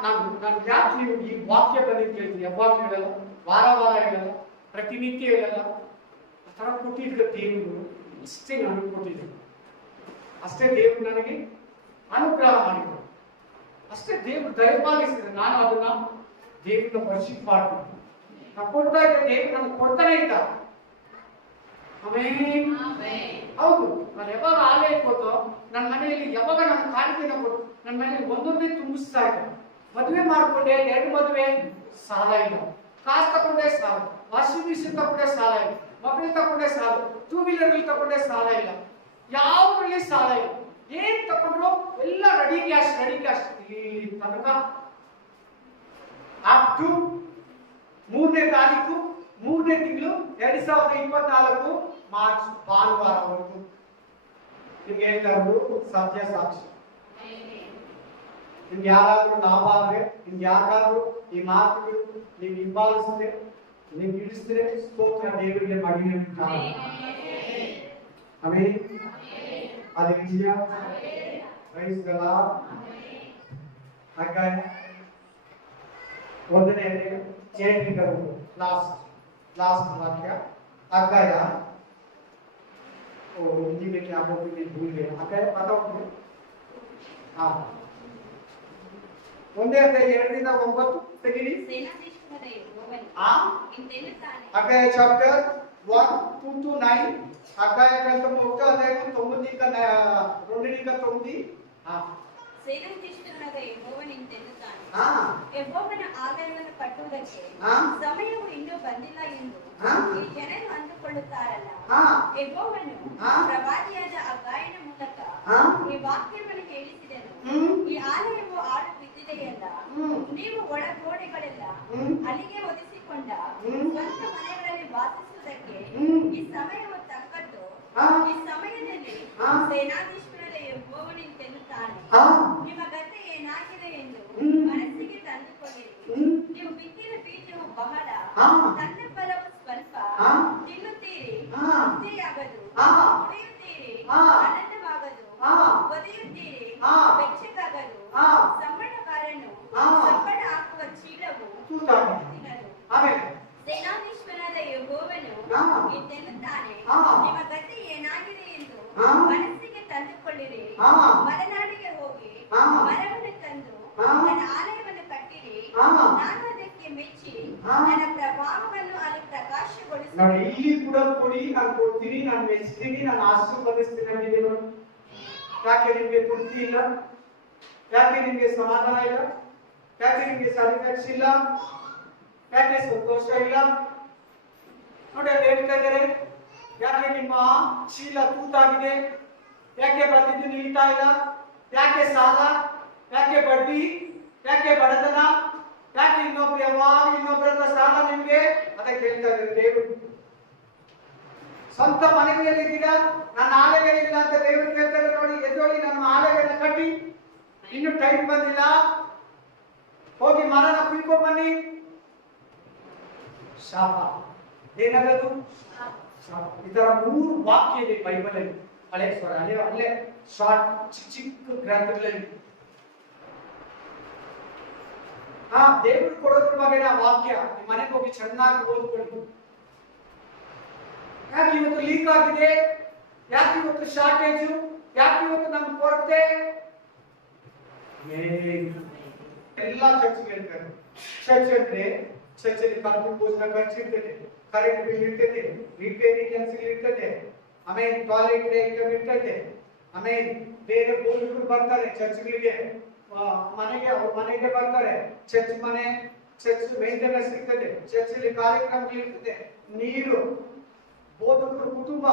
ನಾನು ಯಾಕೆ ನೀವು ಈ ವಾಕ್ಯ ಬಂದಿದ್ದು ಕೇಳ್ತೀನಿ? ಯಾವಾಗ ಹೇಳಲ್ಲ, ವಾರ ಹೇಳಲ್ಲ, ಪ್ರತಿನಿತ್ಯ ಹೇಳಲ್ಲ. ಆ ಥರ ಕೊಟ್ಟಿದ್ರು ದೇವರು. ಅಷ್ಟೇ ನನಗೆ ಕೊಟ್ಟಿದ್ರು, ಅಷ್ಟೇ ದೇವರು ನನಗೆ ಅನುಗ್ರಹ ಮಾಡಿದ್ರು, ಅಷ್ಟೇ ದೇವರು ದಯಪಾಲಿಸಿದ್ರೆ ನಾನು ಅದನ್ನ ದೇವರನ್ನ ವರ್ಷಿಪ್ ಮಾಡ್ತೀನಿ. ನಾನು ಕೊಡ್ತಾ ಇದ್ದೆ, ದೇವರು ನನಗೆ ಕೊಡ್ತಾನೆ ಇದ್ದ. ಹೌದು, ನಾನು ಯಾವಾಗ ಆಲಯಕ್ಕೆ ಹೋದೋ, ನನ್ನ ಮನೆಯಲ್ಲಿ ಯಾವಾಗ ನಾನು ಕಾಣಿಕೆನ ಕೊಟ್ಟು ನನ್ನ ಮನೆಯಲ್ಲಿ ಒಂದೊಂದೇ ತುಂಬಿಸ್ತಾ ಇದ್ದೆ. ಮದುವೆ ಮಾಡ್ಕೊಂಡೆ, 2 ಮದುವೆ, ಸಾಲ ಇಲ್ಲ. ಕಾರ್ ತಗೊಂಡೆ ಸಾಲ, ವಾಷಿಂಗ್ ಮಿಷಿನ್ ತಗೊಂಡೆ ಸಾಲ ಇಲ್ಲ, ಮೊಬೈಲ್ ತಗೊಂಡೆ ಸಾಲ, 2 ವೀಲರ್ ತಗೊಂಡೆ ಸಾಲ ಇಲ್ಲ, ಯಾವುದ್ರಲ್ಲಿ ಸಾಲ ಇಲ್ಲ. ಏನ್ ತಗೊಂಡ್ರು ಎಲ್ಲ ರೆಡಿ ಕ್ಯಾಶ್ ಇಲ್ಲಿ ತನಕ. ಅಪ್ ಟು 3ನೇ ತಾರೀಕು 3ನೇ ತಿಂಗಳು 2024 ಮಾರ್ಚ್ ಭಾನುವಾರವರೆಗೂ ನಿಮ್ಗೆ ಹೇಳ್ತಾ ಇರೋದು ಸತ್ಯ ಸಾಕ್ಷಿ. ನಿಮ್ಗೆ ಯಾರಾದ್ರೂ ಲಾಭ ಆದ್ರೆ, ನಿಮ್ಗೆ ಯಾರಾದ್ರೂ ಈ ಮಾತುಗಳು ನೀವು ಹಿಂಬಾಲಿಸಿದ್ರೆ, ನೀವು ಇಳಿಸಿದ್ರೆ, ಸ್ತೋತ್ರ ದೇವರಿಗೆ ಮಾಡಿ. Amen. Hallelujah. Praise the Lord. ಹಾಗಾದ್ರೆ 1ನೇ ಚೇಟಿಗರು लास्ट वाक्य अगाया। ओ हिंदी में क्या बोलते हैं भूल गए, अगाया पता हो? हाँ, ಒಂದೇ ಅಧ್ಯಾಯ 2-9 ತೆಗಿರಿ. ಅಗಾಯ ಚಾಪ್ಟರ್ 1-2-9. అగాయ గ్రంథం 1వ అధ్యాయం 9-9. ಸೇನಾ ದೇಶದ ಯೆಹೋವನು ಇಂತೆನ್ನುತ್ತಾನೆ, ಯೆಹೋವನ ಆಲಯವನ್ನು ಕಟ್ಟುವುದಕ್ಕೆ ಸಮಯವು ಇನ್ನೂ ಬಂದಿಲ್ಲ ಎಂದು ಈ ಜನರು ಅಂದುಕೊಳ್ಳುತ್ತಾರಲ್ಲ. ಯೆಹೋವನು ಪ್ರವಾದಿಯಾದ ಅಗಾಯನ ಮೂಲಕ ಈ ವಾಕ್ಯವನ್ನು ಹೇಳಿಸಿದನು. ಈ ಆಲಯವು ಹಾಳು ಬಿದ್ದಿದೆಯಲ್ಲ, ನೀವು ಒಳಗೋಡೆಗಳೆಲ್ಲ ಅಲ್ಲಿಗೆ ಒದಿಸಿಕೊಂಡ ಸ್ವಂತ ಮನೆಗಳಲ್ಲಿ ವಾಸಿಸುವುದಕ್ಕೆ ಈ ಸಮಯವು ತಕ್ಕದ್ದು. ಈ ಸಮಯದಲ್ಲಿ ಸೇನಾಧೀಶ್ವರದ ಯೆಹೋವನು ಇಂತೆನ್ನುತ್ತಾನೆ, ನಿಮ್ಮ ಗತಿ ಏನಾಗಿದೆ ಎಂದು ಮನಸ್ಸಿಗೆ ತಂದುಕೊಳ್ಳಿರಿ. ನೀವು ಬಿತ್ತಿದ ಬೀಜವು ಬಹಳ, ತನ್ನ ಫಲವು ಸ್ವಲ್ಪ. ತಿನ್ನುತ್ತೀರಿ, ತೃಪ್ತಿಯಾಗದು. ಕುಡಿಯುತ್ತೀರಿ, ಆನಂದವಾಗದು. ಒದೆಯುತ್ತೀರಿ, ಬೆಚ್ಚಗಾಗದು. ಸಂಬಳಗಾರನು ಸಂಬಳ ಹಾಕುವ ಚೀಲವು ತಿನ್ನದು. ಸೇನಾಧೀಶ್ವರನಾದ ಯೆಹೋವನು ಇಂತೆನ್ನುತ್ತಾನೆ, ನಿಮ್ಮ ಗತಿ ಏನಾಗಿದೆ ಎಂದು ಮನಸ್ಸಿಗೆ ತಂದುಕೊಳ್ಳಿರಿ. ಮಲೆನಾಡಿಗೆ ಹೋಗಿ ಮರವನ್ನು ತಂದು ನನ್ನ ಆಲಯವನ್ನು ಕಟ್ಟಿರಿ. ನಾನು ಅದಕ್ಕೆ ಮೆಚ್ಚಿ ನನ್ನ ಪ್ರಭಾವವನ್ನು ಅಲ್ಲಿ ಪ್ರಕಾಶಗೊಳಿಸುತ್ತೇನೆ. ಇಲ್ಲಿ ಕೂಡ ಕೊಡಿ, ನಾನು ಕೊಡ್ತೀನಿ, ನಾನು ಮೆಚ್ತೀನಿ, ನಾನು ಆಶೀರ್ವದಿಸ್ತೀನಿ ಅಂತಿದೆ ನೋಡಿ. ಯಾಕೆ ನಿಮ್ಗೆ ತೃಪ್ತಿ ಇಲ್ಲ? ಯಾಕೆ ನಿಮ್ಗೆ ಸಮಾಧಾನ ಇಲ್ಲ? ಯಾಕೆ ನಿಮ್ಗೆ ಸ್ಯಾಟಿಸ್ಫ್ಯಾಕ್ಷನ್ ಇಲ್ಲ? ಯಾಕೆ ಸಂತೋಷ ಇಲ್ಲ? ನೋಡಿ, ಅಲ್ಲಿ ಹೇಳ್ತಾ ಇದ್ದಾರೆ, ಯಾಕೆ ನಿಮ್ಮ ಚೀಲ ತೂತಾಗಿದೆ? ಯಾಕೆ ಬಂದಿದ್ದು ನಿಲ್ತಾ ಇಲ್ಲ? ಯಾಕೆ ಸಾಲ? ಯಾಕೆ ಬಡ್ಡಿ? ಯಾಕೆ ಬಡತನ? ಯಾಕೆ ಇನ್ನೊಬ್ಬರ ಸಾಲ ನಿಮ್ಗೆ? ಅದಕ್ಕೆ ಹೇಳ್ತಾ ಇದ್ದಾರೆ ದೇವರು. ಸ್ವಂತ ಮನೆಯಲ್ಲಿದ್ದೀರಾ, ನನ್ನ ಆಲಯ ಇಲ್ಲ ಅಂತ ದೇವರು ಕೇಳ್ತಾರೆ. ನೋಡಿ, ಎದ್ದೋಳಿ, ನನ್ನ ಆಲಯವನ್ನು ಕಟ್ಟಿ. ಇನ್ನು ಟೈಮ್ ಬಂದಿಲ್ಲ, ಹೋಗಿ ಮರನ ಕುಯ್ಕೊಂಡ್ ಬನ್ನಿ. ಶಾಪ. ಏನಾಗದು? ಈ ತರ 3 ವಾಕ್ಯ ಇದೆ ಬೈಬಲ್ ಅಲ್ಲಿ. ಹಳೆ ಸ್ವರ ಅಲ್ಲೇ ಶಾರ್ಟ್ ಚಿಕ್ಕ ಗ್ರಂಥಗಳಲ್ಲಿ ದೇವರು ಕೊಡೋದ್ರ ಬಗ್ಗೆ ಆ ವಾಕ್ಯ ನಿಮ್ಮ ಮನೆಗೆ ಹೋಗಿ ಚೆನ್ನಾಗಿ ಓದ್ಕೊಳ್ಳಿ. ಯಾಕೆ ಇವತ್ತು ಲೀಕ್ ಆಗಿದೆ? ಯಾಕೆ ಇವತ್ತು ಶಾರ್ಟೇಜು? ಯಾಕೆ ಇವತ್ತು ನಮ್ಗೆ ಕೊರತೆ? ಎಲ್ಲ ಚರ್ಚ್ಗೆ ಹೇಳ್ತಾರೆ. ಚರ್ಚ್ ಅಂದ್ರೆ ಚರ್ಚಲ್ಲಿ ಕರೆದು ಭೋಜನ ಖರ್ಚು ಇರ್ತದೆ, ಕರೆಂಟ್ ಬಿಲ್ ಇರ್ತದೆ, ರಿಪೇರಿ ಕೆಲಸ ಇರ್ತದೆ, ಆಮೇಲೆ ಟಾಯ್ಲೆಟ್ ಐಟಮ್ ಇರ್ತದೆ, ಆಮೇಲೆ ಬೇರೆ ಬೋಧಕರು ಬರ್ತಾರೆ ಚರ್ಚ್ಗಳಿಗೆ, ಮನೆಗೆ ಅವ್ರ ಮನೆಗೆ ಬರ್ತಾರೆ, ಚರ್ಚ್ ಮೇಂಟೆನೆನ್ಸ್ ಇರ್ತದೆ, ಚರ್ಚಲ್ಲಿ ಕಾರ್ಯಕ್ರಮಗಳು ಇರ್ತದೆ, ನೀರು, ಬೋಧಕರ ಕುಟುಂಬ,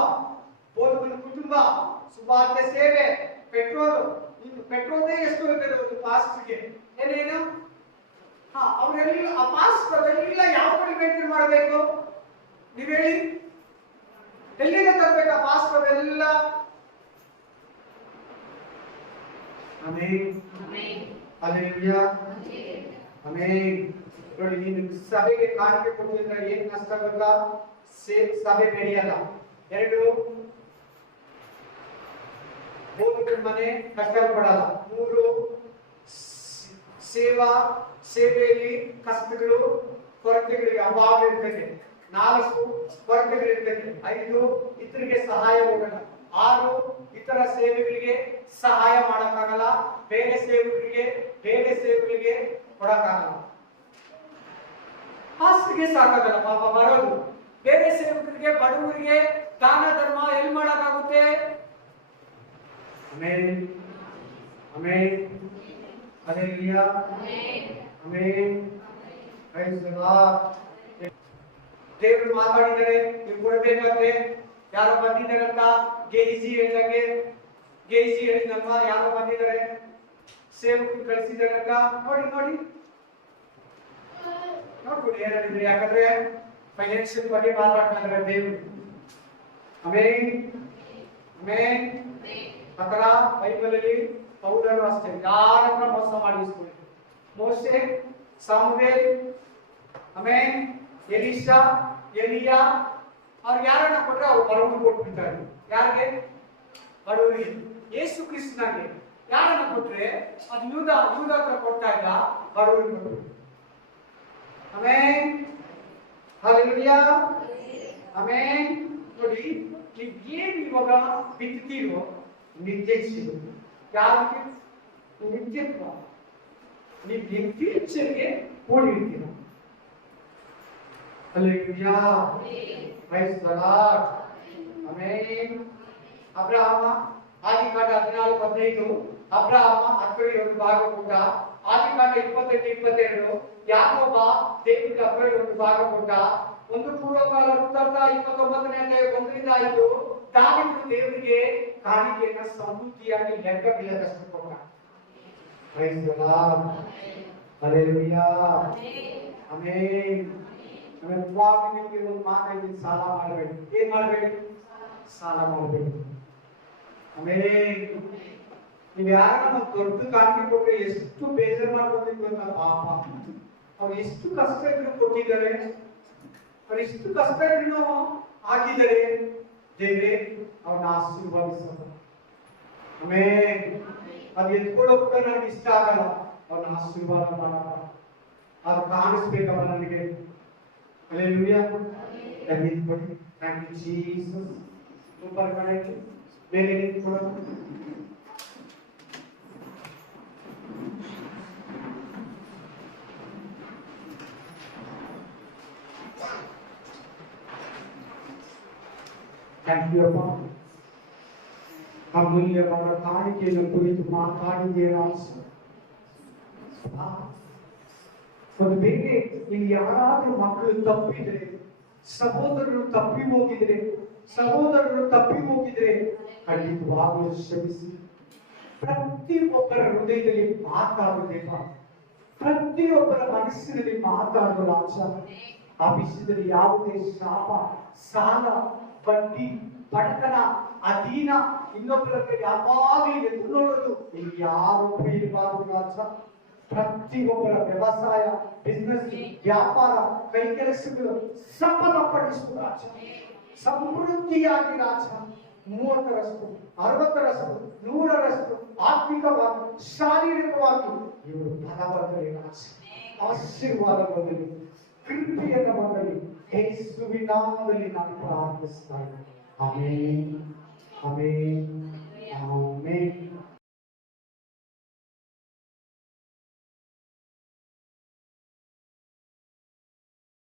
ಸುವಾರ್ತೆ ಸೇವೆ, ಪೆಟ್ರೋಲ್ ಎಷ್ಟು ಇರ್ತದೆ ಒಂದು ಪಾಸ್ಟ್ಗೆ ಏನೇನು. ಅವರೆಲ್ಲ ಆ ಪಾಸ್ಟರ್ ಎಲ್ಲ ಯಾವ ಕಡೆ ಮೇಂಟೈನ್ ಮಾಡಬೇಕು ನೀವು ಹೇಳಿ? ಎಲ್ಲಿಗೆ ತರಬೇಕು ಆ ಪಾಸ್ಟರ್ ಎಲ್ಲ? Amen, hallelujah, amen. ನೋಡಿ, ನೀನು ಸಭೆಗೆ ಕಾಣಿಕೆ ಕೊಟ್ಟಿದ್ರೆ ಏನ್ ನಷ್ಟ ಗೊತ್ತಾ? ಸಭೆ ಬೆಳೆಯಲ್ಲ. ಎರಡು, ಬೋಧಕರ ಮನೆ ಕಷ್ಟಪಡಲ್ಲ. ಮೂರು, ಸೇವೆಯಲ್ಲಿ ಕಷ್ಟಗಳು, ಕೊರತೆಗಳಿಗೆ ಅಭಾವ ಇರ್ತದೆ. 4, ಕೊರತೆಗಳು ಇರ್ತದೆ. 5, ಇತರಿಗೆ ಸಹಾಯ ಹೋಗಲ್ಲ. 6, ಇತರ ಸೇವೆಗಳಿಗೆ ಸಹಾಯ ಮಾಡಕ್ಕಾಗಲ್ಲ. ಬೇರೆ ಸೇವೆಗಳಿಗೆ ಕೊಡಕ್ಕಾಗಲ್ಲ. ಹಾಸ್ಪಿಗೆ ಸಾಕಾಗಲ್ಲ ಪಾಪ ಬರೋದು. ಬೇರೆ ಸೇವಕರಿಗೆ, ಬಡವರಿಗೆ ದಾನ ಧರ್ಮ ಎಲ್ಲಿ ಮಾಡಕ್ಕಾಗುತ್ತೆ? Amen, amen, hallelujah, amen, praise the Lord. ದೇವರು ಮಾತಾಡಿದರೆ ನೀವು ಕೊಡಬೇಕಾದ್ರೆ ಯಾರೋ ಬಂದಿದ್ದಾರೆ ಅಂತ ಗೇಜಿ ಹೇಳಿದ್ನಲ್ವಾ, ಯಾರೋ ಬಂದಿದ್ದಾರೆ ಸೇವಕರು ಕಳಿಸಿದ್ದಾರೆ ಅಂತ ನೋಡಿ ನೋಡ್ಬಿಡಿ ಏನ್ ಹೇಳಿದ್ರಿ. ಯಾಕಂದ್ರೆ ಫೈನಾನ್ಷಿಯಲ್ ಬಗ್ಗೆ ಮಾತಾಡ್ತಾ ಇದ್ದಾರೆ ದೇವರು. Amen, amen. ಆತರ ಬೈಬಲ್ ಅಲ್ಲಿ ಪೌಲರು ಅಷ್ಟೇ ಯಾರನ್ನ ಮೋಸ ಮಾಡಿಸ್ಕೊಳ್ಳಿ. ಮೋಸೆ, ಸಾಮುವೇಲ್, ಆಮೆನ್, ಎಲೀಷಾ, ಎಲಿಯಾ, ಅವ್ರಿಗೆ ಯಾರನ್ನ ಕೊಟ್ರೆ ಅವ್ರು ಬಡವರು ಕೊಟ್ಬಿಡ್ತಾರೆ. ಯಾರಿಗೆ? ಬಡವರಿಗೆ. ಯೇಸು ಕ್ರಿಸ್ತನಿಗೆ ಯಾರನ್ನ ಕೊಟ್ರೆ ಅದು ಯೂದ ಹತ್ರ ಕೊಡ್ತಾ ಇಲ್ಲ, ಬಡವರಿಗೆ ಕೊಟ್ಟರು. Amen, hallelujah, amen. ನೋಡಿ, ನೀವು ಏನು ಇವಾಗ ಬಿತ್ತೀರೋ ನಿತ್ಯಕ್ಷಿರು ಯಾರಿಗೆ? ನಿತ್ಯತ್ವ. ನೀವು ನಿಮ್ಮ ಫ್ಯೂಚರ್ಗೆ ಕೂಡಿರ್ತೀರ. Hallelujah, praise the Lord, amen. ಅಬ್ರಹಾಮ ಆದಿಕಾಂಡ 14:15 ಅಬ್ರಹಾಮ 10 ಒಂದು ಭಾಗ ಕೊಟ್ಟ. ಆದಿಕಾಂಡ 28:22 ಯಾಕೋಬ ದೇವರಿಗೆ 10 ಒಂದು ಭಾಗ ಕೊಟ್ಟ. ಒಂದು ಪೂರ್ವಕಾಲ ವೃತ್ತಾಂತ 29ನೇ ಅಧ್ಯಾಯ 1-5 ದಾವೀದನು ದೇವರಿಗೆ ಕಾಣಿಕೆಯನ್ನು ಸಮೃದ್ಧಿಯಾಗಿ ಲೆಕ್ಕವಿಲ್ಲದಷ್ಟು ಕೊಟ್ಟ. Praise the Lord, hallelujah, amen. ನಿಮಗೆ ಒಂದು ಮಾತಾಡಿ, ಸಾಲ ಮಾಡಬೇಡಿ. ಏನ್ ಮಾಡಬೇಡಿ? ಸಾಲ ಮಾಡಬೇಡಿ. ಆಮೇಲೆ ನೀವು ಯಾರನ್ನ ದೊಡ್ಡ ಕಾಣಿಕೆ ಕೊಟ್ಟರೆ ಎಷ್ಟು ಬೇಜಾರು ಮಾಡ್ಕೊಂಡಿದ್ದು ಅಂತ ಪಾಪ. ಅವ್ರು ಎಷ್ಟು ಕಷ್ಟ ಇದ್ರು ಕೊಟ್ಟಿದ್ದಾರೆ, ಅವ್ರು ಎಷ್ಟು ಕಷ್ಟ ಇದ್ರು ಹಾಕಿದ್ದಾರೆ. ದೇವರೇ ಅವ್ರನ್ನ ಆಶೀರ್ವದಿಸೋದು. ಆಮೇಲೆ ಅದು ಎತ್ಕೊಳ್ಳೋ ಕೂಡ ನನಗೆ ಇಷ್ಟ ಆಗಲ್ಲ. ಅವ್ರನ್ನ ಆಶೀರ್ವಾದ ಮಾಡಲ್ಲ, ಅದು ಕಾಣಿಸ್ಬೇಕಲ್ಲ ನನಗೆ. ಹಲ್ಲೆಲೂಯಾ, ನಿಂತ್ಕೊಳ್ಳಿ. Thank you Jesus. ಸೂಪರ್ ಕಣಕ್ಕೆ ಬೇರೆ ನಿಂತ್ಕೊಳ್ಳೋದು. ಥ್ಯಾಂಕ್ ಯು ಅಪ್ಪ. ಅಮೂಲ್ಯವಾದ ಕಾಣಿಕೆಯನ್ನು ಕುರಿತು ಮಾತಾಡಿದ್ದೀರಾ. ಒಂದು ಬೇರೆ ಇಲ್ಲಿ ಯಾರಾದ್ರೂ ಮಕ್ಕಳು ತಪ್ಪಿದ್ರೆ, ಸಹೋದರರು ತಪ್ಪಿ ಹೋಗಿದ್ರೆ ಖಂಡಿತವಾಗಲೂ ಕ್ಷಮಿಸಿ. ಪ್ರತಿಯೊಬ್ಬರ ಹೃದಯದಲ್ಲಿ ಮಾತಾಡುವುದಿಲ್ಲ, ಪ್ರತಿಯೊಬ್ಬರ ಮನಸ್ಸಿನಲ್ಲಿ ಮಾತಾಡುವ ರಾಜ. ಆ ವಿಷಯದಲ್ಲಿ ಯಾವುದೇ ಶಾಪ, ಸಾಲ, ಬಡ್ಡಿ, ಬಡತನ, ಅಧೀನ, ಇನ್ನೊಬ್ಬರ ಯಾವಾಗಲೂ ಎದ್ದು ನೋಡೋದು ಇಲ್ಲಿ ಯಾರೊಬ್ಬರು ಇರಬಾರದು ರಾಜ. ಪ್ರತಿಯೊಬ್ಬರ ವ್ಯವಸಾಯ, ಬಿಸ್ನೆಸ್, ವ್ಯಾಪಾರ, ಕೈ ಕೆಲಸಗಳು ಸಫಲಪಡಿಸುವ ರಾಜ. ಸಮೃದ್ಧಿಯಾಗಿ ರಾಜ 30ರಷ್ಟು, 60ರಷ್ಟು, 100ರಷ್ಟು ಆರ್ಥಿಕವಾಗಿ, ಶಾರೀರಿಕವಾಗಿ ಇವರು ಬಲವರ್ಧನೆ ರಾಜ. ಆಶೀರ್ವಾದ ಬಂದಲಿ, ಕೃಪೆಯನ್ನು ಬಂದಲಿ. ಯೇಸುವಿನ ನಾಮದಲ್ಲಿ ನಾನು ಪ್ರಾರ್ಥಿಸುತ್ತೇನೆ. Amen, amen, amen.